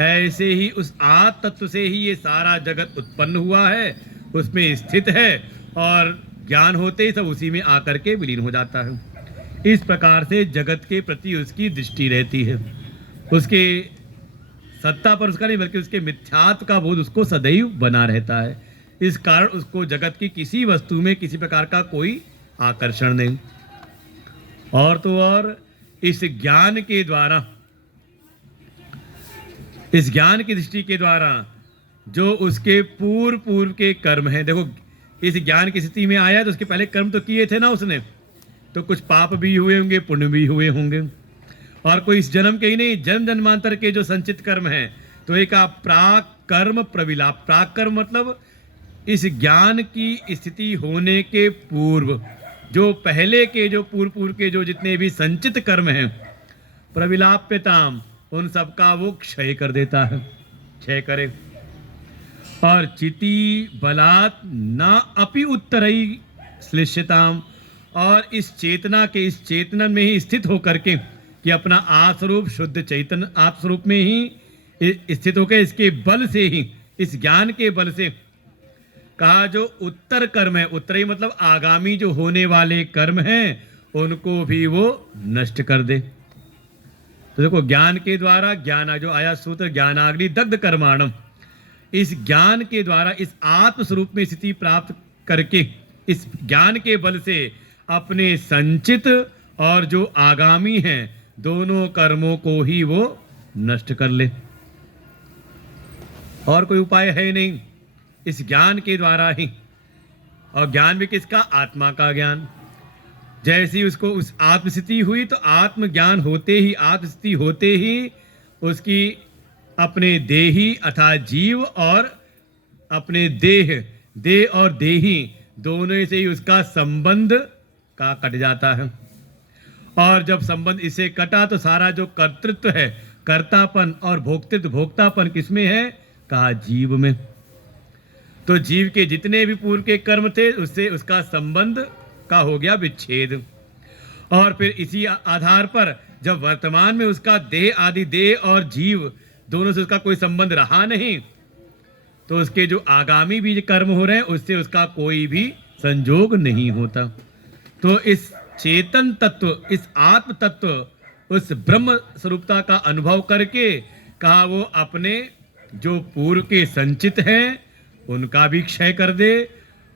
ऐसे ही उस आत्म तत्व से ही ये सारा जगत उत्पन्न हुआ है, उसमें स्थित है, और ज्ञान होते ही सब उसी में आकर के विलीन हो जाता है। इस प्रकार से जगत के प्रति उसकी दृष्टि रहती है। उसके सत्ता पर उसका नहीं, बल्कि उसके मिथ्यात्व का बोध उसको सदैव बना रहता है। इस कारण उसको जगत की किसी वस्तु में किसी प्रकार का कोई आकर्षण नहीं। और तो और इस ज्ञान के द्वारा, इस ज्ञान की दृष्टि के द्वारा जो उसके पूर्व के कर्म हैं, देखो इस ज्ञान की स्थिति में आया तो उसके पहले कर्म तो किए थे ना उसने, तो कुछ पाप भी हुए होंगे, पुण्य भी हुए होंगे, और कोई इस जन्म के ही नहीं, जन्म जन्मांतर के जो संचित कर्म हैं। तो एक प्राक कर्म प्रविलाप, प्राक कर्म मतलब इस ज्ञान की स्थिति होने के पूर्व जो पहले के, जो पूर्व के जो जितने भी संचित कर्म हैं, प्रविलाप्यताम, उन सबका वो क्षय कर देता है, क्षय करे। और चिति बलात् न अपि उत्तरई श्लिष्यताम, और इस चेतना के, इस चेतन में ही स्थित होकर के कि अपना आत्मस्वरूप शुद्ध चैतन्य आत्मस्वरूप में ही स्थित होकर इसके बल से ही, इस ज्ञान के बल से कहा जो उत्तर कर्म है, उत्तरी मतलब आगामी जो होने वाले कर्म हैं, उनको भी वो नष्ट कर दे। तो देखो ज्ञान के द्वारा, ज्ञान जो आया सूत्र ज्ञानाग्नि दग्ध कर्माणम, इस ज्ञान के द्वारा इस आत्म स्वरूप में स्थिति प्राप्त करके इस ज्ञान के बल से अपने संचित और जो आगामी हैं दोनों कर्मों को ही वो नष्ट कर ले। और कोई उपाय है नहीं, इस ज्ञान के द्वारा ही। और ज्ञान भी किसका? आत्मा का ज्ञान। जैसी उसको उस आत्मस्थिति हुई तो आत्मज्ञान होते ही, आत्मस्थिति होते ही उसकी अपने देही अर्थात जीव और अपने देह और देही दोनों से ही उसका संबंध का कट जाता है। और जब संबंध इसे कटा तो सारा जो कर्तृत्व है, कर्तापन और भोक्तापन किसमें है? कहा जीव में। तो जीव के जितने भी पूर्व के कर्म थे उससे उसका संबंध का हो गया विच्छेद। और फिर इसी आधार पर जब वर्तमान में उसका देह और जीव दोनों से उसका कोई संबंध रहा नहीं, तो उसके जो आगामी भी कर्म हो रहे हैं उससे उसका कोई भी संजोग नहीं होता। तो इस चेतन तत्व, इस आत्म तत्व, उस ब्रह्म स्वरूपता का अनुभव करके कहा वो अपने जो पूर्व के संचित हैं उनका भी क्षय कर दे,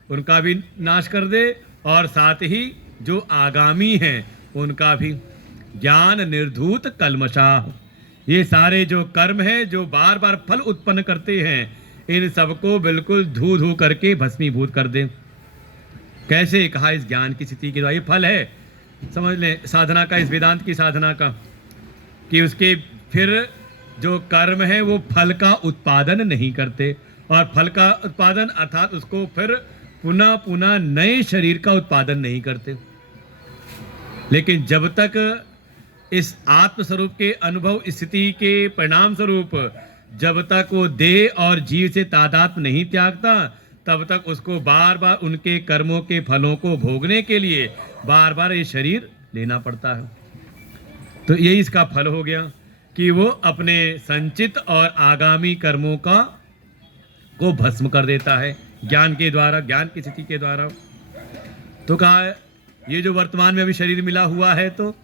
उनका भी नाश कर दे, और साथ ही जो आगामी हैं उनका भी। ज्ञान निर्धूत कल्मषा, ये सारे जो कर्म हैं जो बार बार फल उत्पन्न करते हैं, इन सबको बिल्कुल धू धू करके भस्मीभूत कर दे। कैसे? कहा इस ज्ञान की स्थिति के द्वारा। ये फल है, समझ लें, साधना का, इस वेदांत की साधना का, कि उसके फिर जो कर्म है वो फल का उत्पादन नहीं करते, और फल का उत्पादन अर्थात उसको फिर पुनः पुनः नए शरीर का उत्पादन नहीं करते। लेकिन जब तक इस आत्म स्वरूप के अनुभव स्थिति के परिणाम स्वरूप जब तक वो देह और जीव से तादात्म्य नहीं त्यागता, तब तक उसको बार बार उनके कर्मों के फलों को भोगने के लिए बार बार ये शरीर लेना पड़ता है। तो यही इसका फल हो गया कि वो अपने संचित और आगामी कर्मों का को भस्म कर देता है ज्ञान के द्वारा, ज्ञान की स्थिति के द्वारा। तो कहा ये जो वर्तमान में अभी शरीर मिला हुआ है, तो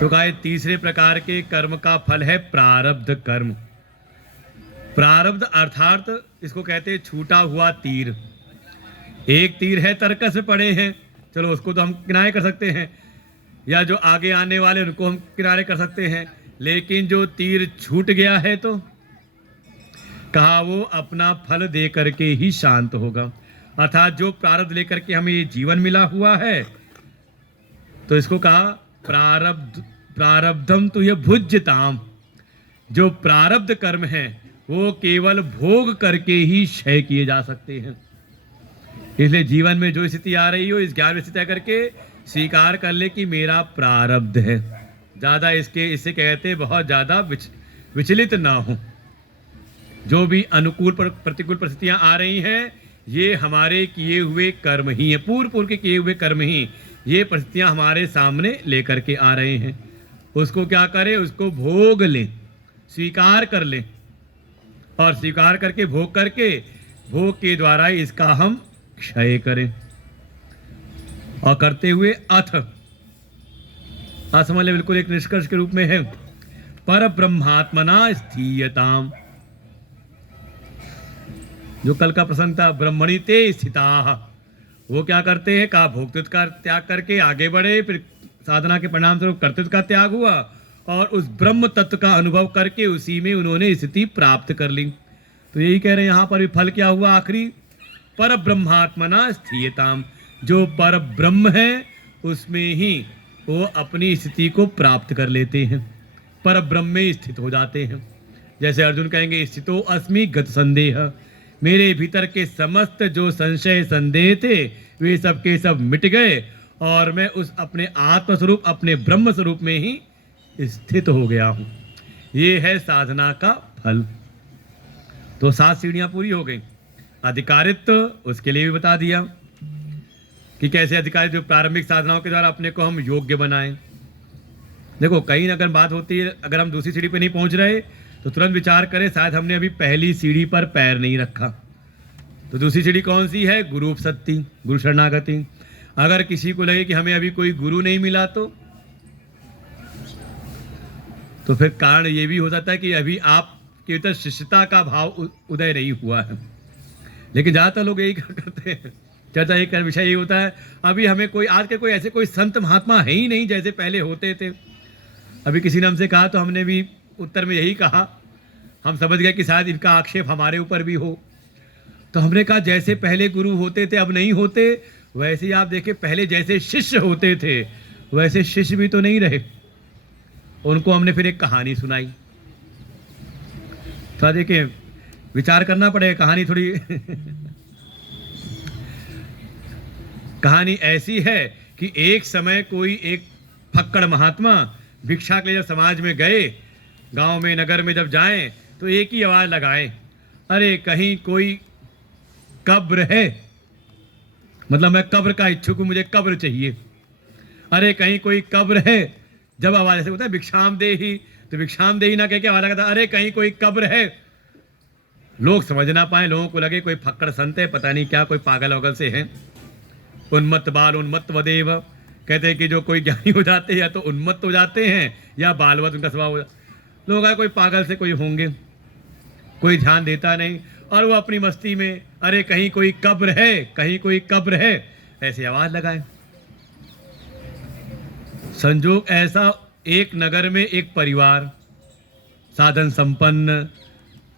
कहा तीसरे प्रकार के कर्म का फल है प्रारब्ध कर्म। प्रारब्ध अर्थात इसको कहते हैं छूटा हुआ तीर। एक तीर है तर्कस में पड़े हैं, चलो उसको तो हम किनारे कर सकते हैं, या जो आगे आने वाले उनको हम किनारे कर सकते हैं, लेकिन जो तीर छूट गया है तो कहा वो अपना फल दे करके ही शांत होगा। अर्थात जो प्रारब्ध लेकर के हमें ये जीवन मिला हुआ है, तो इसको कहा प्रारब्धम तो ये भुज्यताम। जो प्रारब्ध कर्म है वो केवल भोग करके ही क्षय किए जा सकते हैं। इसलिए जीवन में जो स्थिति आ रही हो, इस ज्ञान में स्थिति करके स्वीकार कर ले कि मेरा प्रारब्ध है। ज़्यादा इससे कहते बहुत ज़्यादा विचलित ना हो। जो भी अनुकूल प्रतिकूल परिस्थितियां आ रही हैं, ये हमारे किए हुए कर्म ही हैं, पूर्व के किए हुए कर्म ही ये परिस्थितियां हमारे सामने लेकर के आ रहे हैं। उसको क्या करें? उसको भोग लें, स्वीकार कर लें, और स्वीकार करके भोग करके भोग के द्वारा इसका हम क्षय करें। और करते हुए अथ समझ लें, बिल्कुल एक निष्कर्ष के रूप में है, पर ब्रह्मात्मना स्थीयताम। जो कल का प्रसंग था, ब्रह्मणि ते स्थिता, वो क्या करते हैं? कहा भोक्तृत्व का त्याग करके आगे बढ़े, फिर साधना के परिणाम स्वरूप कर्तृत्व का त्याग हुआ, और उस ब्रह्म तत्व का अनुभव करके उसी में उन्होंने स्थिति प्राप्त कर ली। तो यही कह रहे हैं यहाँ पर भी फल क्या हुआ आखिरी? पर ब्रह्मात्मना स्थीयताम। जो पर ब्रह्म है उसमें ही वो अपनी स्थिति को प्राप्त कर लेते हैं, पर ब्रह्म में स्थित हो जाते हैं। जैसे अर्जुन कहेंगे स्थितो अस्मि गत संदेह, मेरे भीतर के समस्त जो संशय संदेह थे वे सब के सब मिट गए, और मैं उस अपने आत्मस्वरूप, अपने ब्रह्म स्वरूप में ही स्थित हो गया हूँ। ये है साधना का फल। तो 7 सीढ़ियाँ पूरी हो गई। अधिकारित्व, उसके लिए भी बता दिया कि कैसे अधिकारी, जो प्रारंभिक साधनाओं के द्वारा अपने को हम योग्य बनाएं। देखो कहीं अगर बात होती है, अगर हम दूसरी सीढ़ी पे नहीं पहुंच रहे तो तुरंत विचार करें शायद हमने अभी पहली सीढ़ी पर पैर नहीं रखा। तो दूसरी सीढ़ी कौन सी है? गुरु उपसत्ति, गुरु शरणागति। अगर किसी को लगे कि हमें अभी कोई गुरु नहीं मिला तो फिर कारण ये भी हो सकता है कि अभी आपके भीतर शिष्यता का भाव उदय नहीं हुआ है। लेकिन ज़्यादातर लोग यही करते हैं, चर्चा एक विषय यही होता है, अभी हमें कोई आज के कोई ऐसे कोई संत महात्मा है ही नहीं जैसे पहले होते थे। अभी किसी ने हमसे कहा तो हमने भी उत्तर में यही कहा, हम समझ गए कि शायद इनका आक्षेप हमारे ऊपर भी हो। तो हमने कहा जैसे पहले गुरु होते थे अब नहीं होते, वैसे ही आप देखें पहले जैसे शिष्य होते थे वैसे शिष्य भी तो नहीं रहे। उनको हमने फिर एक कहानी सुनाई। तो देखिए विचार करना पड़ेगा, कहानी थोड़ी कहानी ऐसी है कि एक समय कोई एक फक्कड़ महात्मा भिक्षा के लिए जब समाज में गए, गांव में नगर में जब जाएं तो एक ही आवाज़ लगाएं, अरे कहीं कोई कब्र है, मतलब मैं कब्र का इच्छुक हूँ, मुझे कब्र चाहिए। अरे कहीं कोई कब्र है। जब आवाज़ ऐसे होता है भिक्षाम दे ही, तो भिक्षाम दे ही ना कह के आवाज़ लगाता, अरे कहीं कोई कब्र है। लोग समझ ना पाए, लोगों को लगे कोई फक्कड़ संत है, पता नहीं क्या, कोई पागल वगल से हैं। उन्मत्त बाल उन्मत्त वदेव, कहते हैं कि जो कोई ज्ञानी हो जाते हैं या तो उन्मत्त हो जाते हैं या बालवत उनका स्वभाव हो जाता है। लोग कोई पागल से कोई होंगे, कोई ध्यान देता नहीं, और वो अपनी मस्ती में अरे कहीं कोई कब्र है, कहीं कोई कब्र है, ऐसी आवाज़ लगाए। संजोग ऐसा एक नगर में एक परिवार, साधन संपन्न,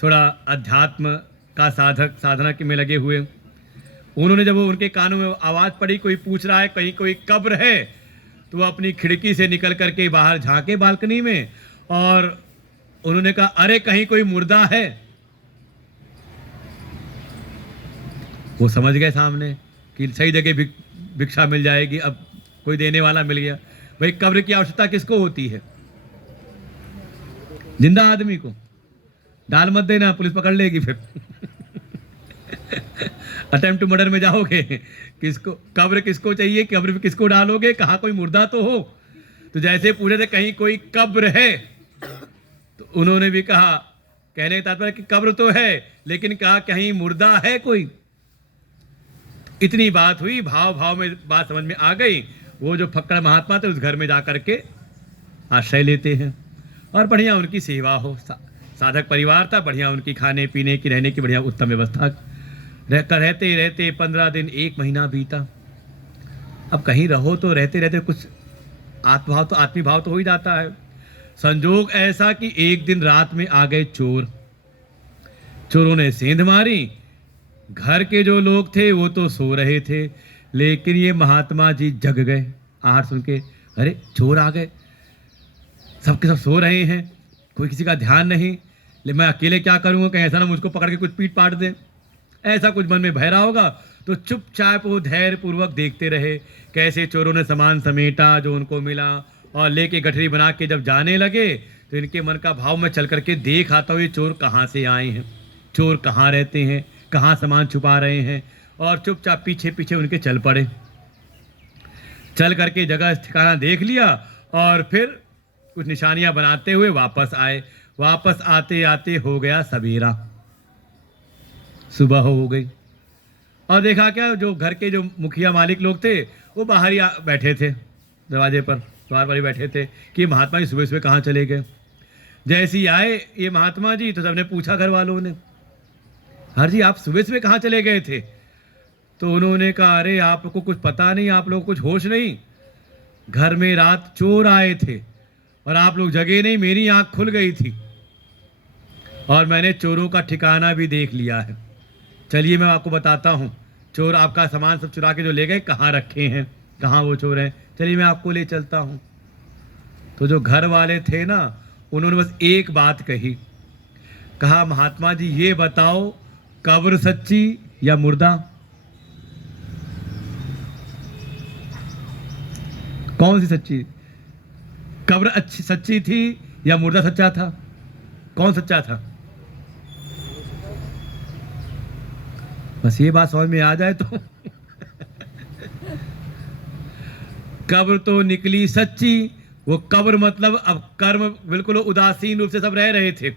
थोड़ा अध्यात्म का साधना के में लगे हुए। उन्होंने जब वो उनके कानों में आवाज़ पड़ी कोई पूछ रहा है कहीं कोई कब्र है, तो वो अपनी खिड़की से निकल करके बाहर झांके बालकनी में और उन्होंने कहा अरे कहीं कोई मुर्दा है। वो समझ गए सामने कि सही जगह भिक्षा मिल जाएगी, अब कोई देने वाला मिल गया। भाई कब्र की आवश्यकता किसको होती है? जिंदा आदमी को। डाल मत देना, पुलिस पकड़ लेगी फिर। अटेम्प्ट टू मर्डर में जाओगे, किसको कब्र किसको चाहिए, कब्र में किसको डालोगे, कहाँ कोई मुर्दा तो हो। तो जैसे पूछे थे कहीं कोई कब्र है, तो उन्होंने भी कहा, कहने का तात्पर्य कि कब्र तो है, लेकिन कहा कहीं मुर्दा है कोई। इतनी बात हुई, भाव भाव में बात समझ में आ गई। वो जो फक्कड़ महात्मा थे उस घर में जाकर के आश्रय लेते हैं और बढ़िया उनकी सेवा हो। साधक परिवार था, बढ़िया उनकी खाने पीने की रहने की बढ़िया उत्तम व्यवस्था। रहते रहते 15 दिन 1 महीना बीता। अब कहीं रहो तो रहते रहते कुछ आत्मभाव तो आत्मी भाव तो हो ही जाता है। संजोग ऐसा कि एक दिन रात में आ गए चोर। चोरों ने सेंध मारी। घर के जो लोग थे वो तो सो रहे थे, लेकिन ये महात्मा जी जग गए। आहट सुन के, अरे चोर आ गए, सबके सब सो रहे हैं, कोई किसी का ध्यान नहीं, लेकिन मैं अकेले क्या करूँगा, कहीं ऐसा ना मुझको पकड़ के कुछ पीट पाट दे। ऐसा कुछ मन में भय रहा होगा। तो चुपचाप वो धैर्य पूर्वक देखते रहे कैसे चोरों ने सामान समेटा जो उनको मिला और लेके गठरी बना के जब जाने लगे, तो इनके मन का भाव में चल करके देख आता हूँ ये चोर कहाँ से आए हैं, चोर कहाँ रहते हैं, कहाँ सामान छुपा रहे हैं। और चुपचाप पीछे पीछे उनके चल पड़े। चल करके जगह ठिकाना देख लिया और फिर कुछ निशानियां बनाते हुए वापस आए। वापस आते आते हो गया सवेरा, सुबह हो गई। और देखा क्या, जो घर के जो मुखिया मालिक लोग थे वो बाहर ही बैठे थे, दरवाजे पर द्वार पर ही बैठे थे कि महात्मा जी सुबह सुबह कहाँ चले गए। जैसे ही आए ये महात्मा जी तो सबने पूछा घर वालों ने, हर जी आप सुबह सुबह कहाँ चले गए थे? तो उन्होंने कहा अरे आपको कुछ पता नहीं, आप लोग कुछ होश नहीं, घर में रात चोर आए थे और आप लोग जगे नहीं, मेरी आंख खुल गई थी और मैंने चोरों का ठिकाना भी देख लिया है। चलिए मैं आपको बताता हूँ, चोर आपका सामान सब चुरा के जो ले गए कहाँ रखे हैं, कहाँ वो चोर हैं, चलिए मैं आपको ले चलता हूँ। तो जो घर वाले थे ना, उन्होंने बस एक बात कही, कहा महात्मा जी ये बताओ कब्र सच्ची या मुर्दा? कौन सी सच्ची? कब्र अच्छी सच्ची थी या मुर्दा सच्चा था? कौन सच्चा था? बस ये बात समझ में आ जाए तो कब्र तो निकली सच्ची। वो कब्र मतलब अब कर्म बिल्कुल उदासीन रूप से सब रह रहे थे,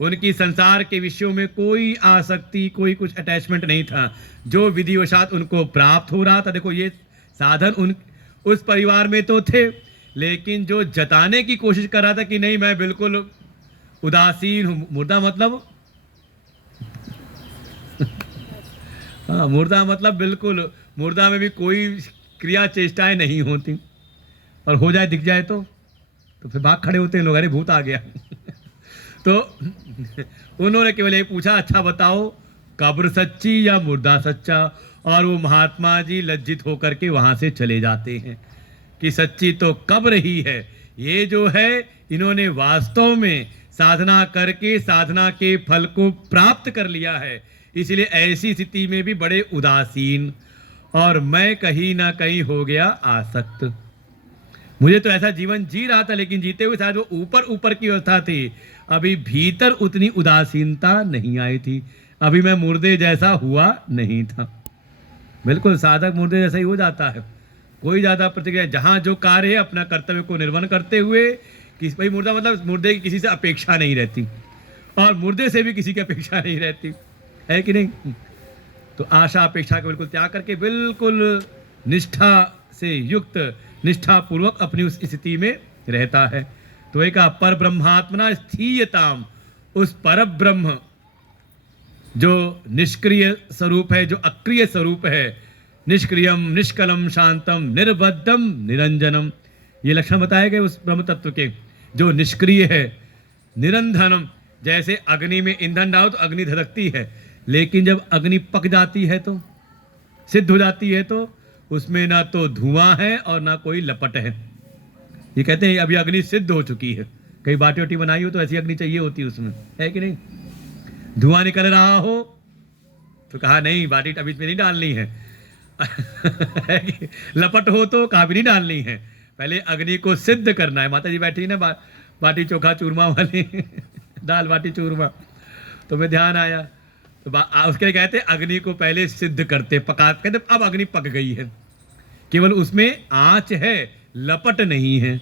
उनकी संसार के विषयों में कोई आसक्ति, कोई कुछ अटैचमेंट नहीं था। जो विधिवशात उनको प्राप्त हो रहा था, देखो ये साधन उन उस परिवार में तो थे, लेकिन जो जताने की कोशिश कर रहा था कि नहीं मैं बिल्कुल उदासीन हूँ। मुर्दा मतलब हाँ, मुर्दा मतलब बिल्कुल, मुर्दा में भी कोई क्रिया चेष्टाएं नहीं होती, और हो जाए दिख जाए तो फिर भाग खड़े होते हैं लोग, अरे भूत आ गया। तो उन्होंने केवल ये पूछा अच्छा बताओ कब्र सच्ची या मुर्दा सच्चा? और वो महात्मा जी लज्जित होकर के वहां से चले जाते हैं कि सच्ची तो कब्र ही है, ये जो है इन्होंने वास्तव में साधना करके साधना के फल को प्राप्त कर लिया है, इसलिए ऐसी स्थिति में भी बड़े उदासीन, और मैं कहीं ना कहीं हो गया आसक्त। मुझे तो ऐसा जीवन जी रहा था, लेकिन जीते हुए शायद वो ऊपर ऊपर की अवस्था थी, अभी भीतर उतनी उदासीनता नहीं आई थी, अभी मैं मुर्दे जैसा हुआ नहीं था। बिल्कुल साधक मुर्दे जैसा ही हो जाता है, कोई ज़्यादा प्रतिक्रिया, जहाँ जो कार्य है अपना कर्तव्य को निर्वहन करते हुए, कि भाई मुर्दा मतलब मुर्दे की किसी से अपेक्षा नहीं रहती और मुर्दे से भी किसी की अपेक्षा नहीं रहती है कि नहीं। तो आशा अपेक्षा को बिल्कुल त्याग करके बिल्कुल निष्ठा से युक्त, निष्ठापूर्वक अपनी उस स्थिति में रहता है। तो एक पर ब्रह्मात्मना स्थीयताम, उस पर ब्रह्म जो निष्क्रिय स्वरूप है, जो अक्रिय स्वरूप है, निष्क्रियम निष्कलम शांतम निर्बद्धम निरंजनम, ये लक्षण बताए गए उस ब्रह्म तत्व के जो निष्क्रिय है, निरंधनम। जैसे अग्नि में ईंधन डालो तो अग्नि धधकती है, लेकिन जब अग्नि पक जाती है तो सिद्ध हो जाती है तो उसमें ना तो धुआं है और ना कोई लपट है। ये कहते हैं अभी अग्नि सिद्ध हो चुकी है। कई बाटी वाटी बनाई हो तो ऐसी अग्नि चाहिए होती है उसमें, है कि नहीं? धुआं निकल रहा हो तो कहा नहीं बाटी अभी इसमें नहीं डालनी है, है कि? लपट हो तो कहा भी नहीं डालनी है, पहले अग्नि को सिद्ध करना है। माता जी बैठी ना बाटी चोखा चूरमा वाली दाल बाटी चूरमा, तो मैं ध्यान आया तो उसके लिए कहते अग्नि को पहले सिद्ध करते, पका, कहते अब अग्नि पक गई है, केवल उसमें आंच है, लपट नहीं है,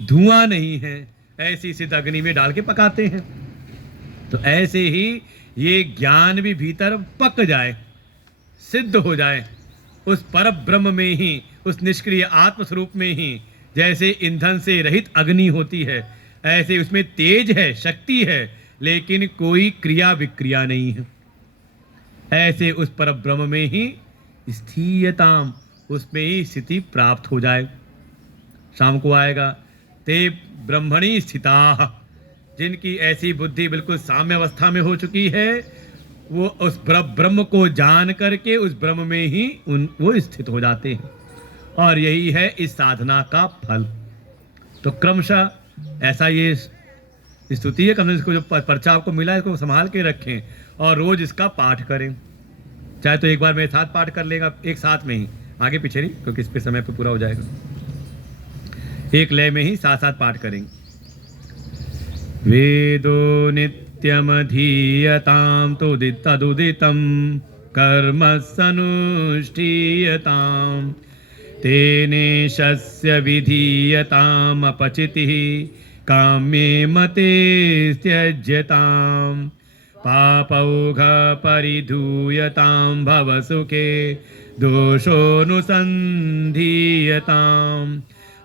धुआं नहीं है, ऐसी सिद्ध अग्नि में डाल के पकाते हैं। तो ऐसे ही ये ज्ञान भी भीतर पक जाए, सिद्ध हो जाए, उस पर ब्रह्म में ही, उस निष्क्रिय आत्म स्वरूप में ही जैसे ईंधन से रहित अग्नि होती है, ऐसे उसमें तेज है, शक्ति है, लेकिन कोई क्रिया विक्रिया नहीं है। ऐसे उस पर ब्रह्म में ही स्थीयताम, उसमें ही स्थिति प्राप्त हो जाए। शाम को आएगा ते ब्रह्मणी स्थिता, जिनकी ऐसी बुद्धि बिल्कुल साम्य अवस्था में हो चुकी है, वो उस ब्रह्म को जान करके उस ब्रह्म में ही वो स्थित हो जाते हैं। और यही है इस साधना का फल। तो क्रमशः ऐसा ये स्तुति है, कम इसको जो पर्चा आपको मिला है इसको संभाल के रखें और रोज इसका पाठ करें। चाहे तो एक बार मेरे साथ पाठ कर लेगा, एक साथ में ही, आगे पीछे नहीं, क्योंकि इस पे समय पे पूरा हो जाएगा। एक लय में ही साथ साथ पाठ करेंगे। वेदो नित्यमधीयतां तदुदितं कर्म सनुष्ठीयतां तेनेशस्य विधीयताम् अपचितिः काम्ये मते त्यज्यताम् पापौघ परिधूयतां भवसुखे दोषोऽनुसन्धीयताम्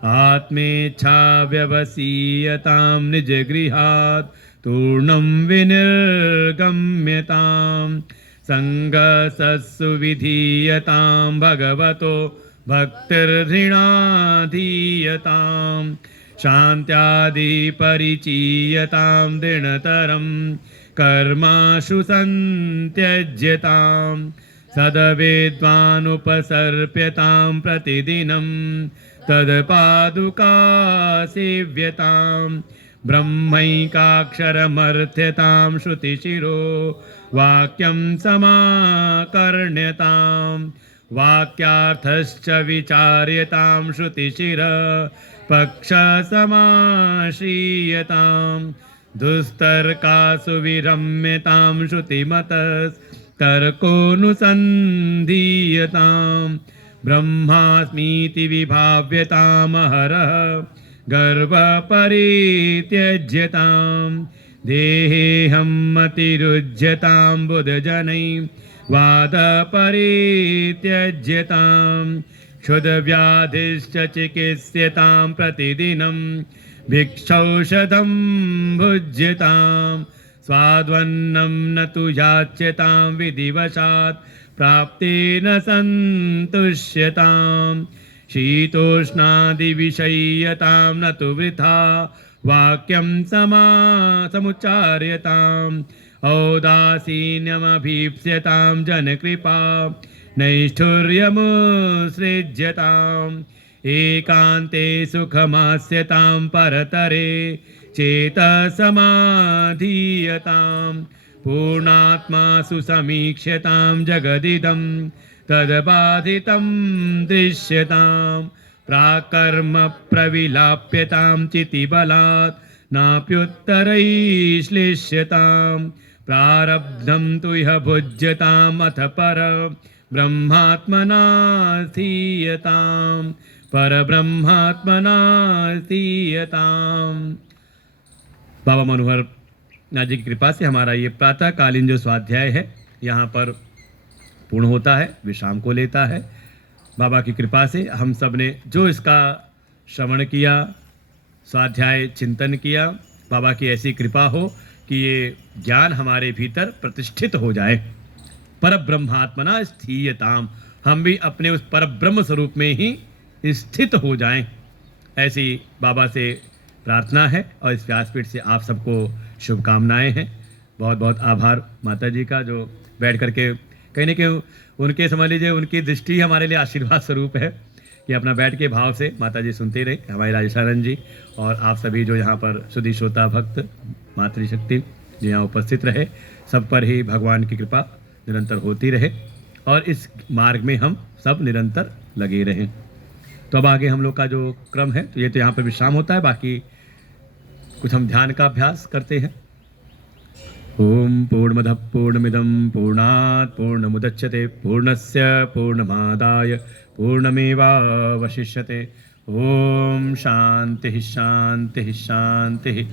आत्मेच्छा व्यवसीयतां निजगृहात् तूर्णं विनिर्गम्यतां संगसस्सु विधीयतां भगवतो भक्तिर्धृणाधीयतां शान्त्यादि परिचीयतां दृढतरं कर्माशु सन्त्यज्यतां सदवेद्वानुपसर्प्यतां प्रतिदिनं तत्पादुका सेव्यतां ब्रह्मैकाक्षरमर्थ्यतां श्रुतिशिरो वाक्यं समाकर्ण्यतां वाक्यार्थश्च विचार्यतां श्रुतिशिर पक्षसमाश्रीयतां दुस्तर्कासु विरम्यतां श्रुतिमतस्तर्कोऽनुसन्धीयतां ब्रह्मास्मीति विभाव्यतामहरः गर्वपरित्यज्यतां देहेऽहं मतिरुज्यतां बुधजनैः वादपरित्यज्यतां क्षुद्व्याधिश्च चिकित्स्यतां प्रतिदिनं भिक्षौषधं भुज्यतां स्वाद्वन्नं न तु याच्यतां विधिवशात् प्राप्तेन सन्तुष्यतां शीतोष्णादिविषय्यतां न तु वृथा वाक्यं समुच्चार्यताम् औदासीन्यमभीप्स्यतां जनकृपा नैष्ठुर्यमुत्सृज्यताम् एकान्ते सुखमास्यतां परतरे चेतसमाधीयतां पूर्णात्मा सुसमीक्ष्यतां जगदिदं तद्बाधितं दृश्यतां प्राकर्म प्रविलाप्यतां चितिबलात् नाप्युत्तरैश्लिष्यतां प्रारब्धं तु इह भुज्यताम् अथ पर ब्रह्मात्मना स्थीयतां परब्रह्मात्मना स्थीयतां। बाबा मनोहर नाथ जी की कृपा से हमारा ये प्रातःकालीन जो स्वाध्याय है यहाँ पर पूर्ण होता है, विश्राम को लेता है। बाबा की कृपा से हम सब ने जो इसका श्रवण किया, स्वाध्याय चिंतन किया, बाबा की ऐसी कृपा हो कि ये ज्ञान हमारे भीतर प्रतिष्ठित हो जाए। पर ब्रह्मात्मना स्थीयताम, हम भी अपने उस पर ब्रह्म स्वरूप में ही स्थित हो जाएं। ऐसी बाबा से प्रार्थना है और इस व्यासपीठ से आप सबको शुभकामनाएं हैं। बहुत बहुत आभार माता जी का, जो बैठ करके कहीं ना कहीं उनके समझ लीजिए उनकी दृष्टि हमारे लिए आशीर्वाद स्वरूप है कि अपना बैठ के भाव से माता जी सुनते रहे। हमारे राजेशानंद जी और आप सभी जो यहाँ पर सुधी श्रोता भक्त मातृशक्ति जो यहाँ उपस्थित रहे, सब पर ही भगवान की कृपा निरंतर होती रहे और इस मार्ग में हम सब निरंतर लगे रहें। तो अब आगे हम लोग का जो क्रम है, तो ये तो यहाँ पर विश्राम होता है, बाकी कुछ हम ध्यान का अभ्यास करते हैं। ओम पूर्णमदः पूर्णमिदं पूर्णात् पूर्णमुदच्यते पूर्णस्य पूर्णमादाय पूर्णमेवावशिष्यते। ओम शांति शांति शांति।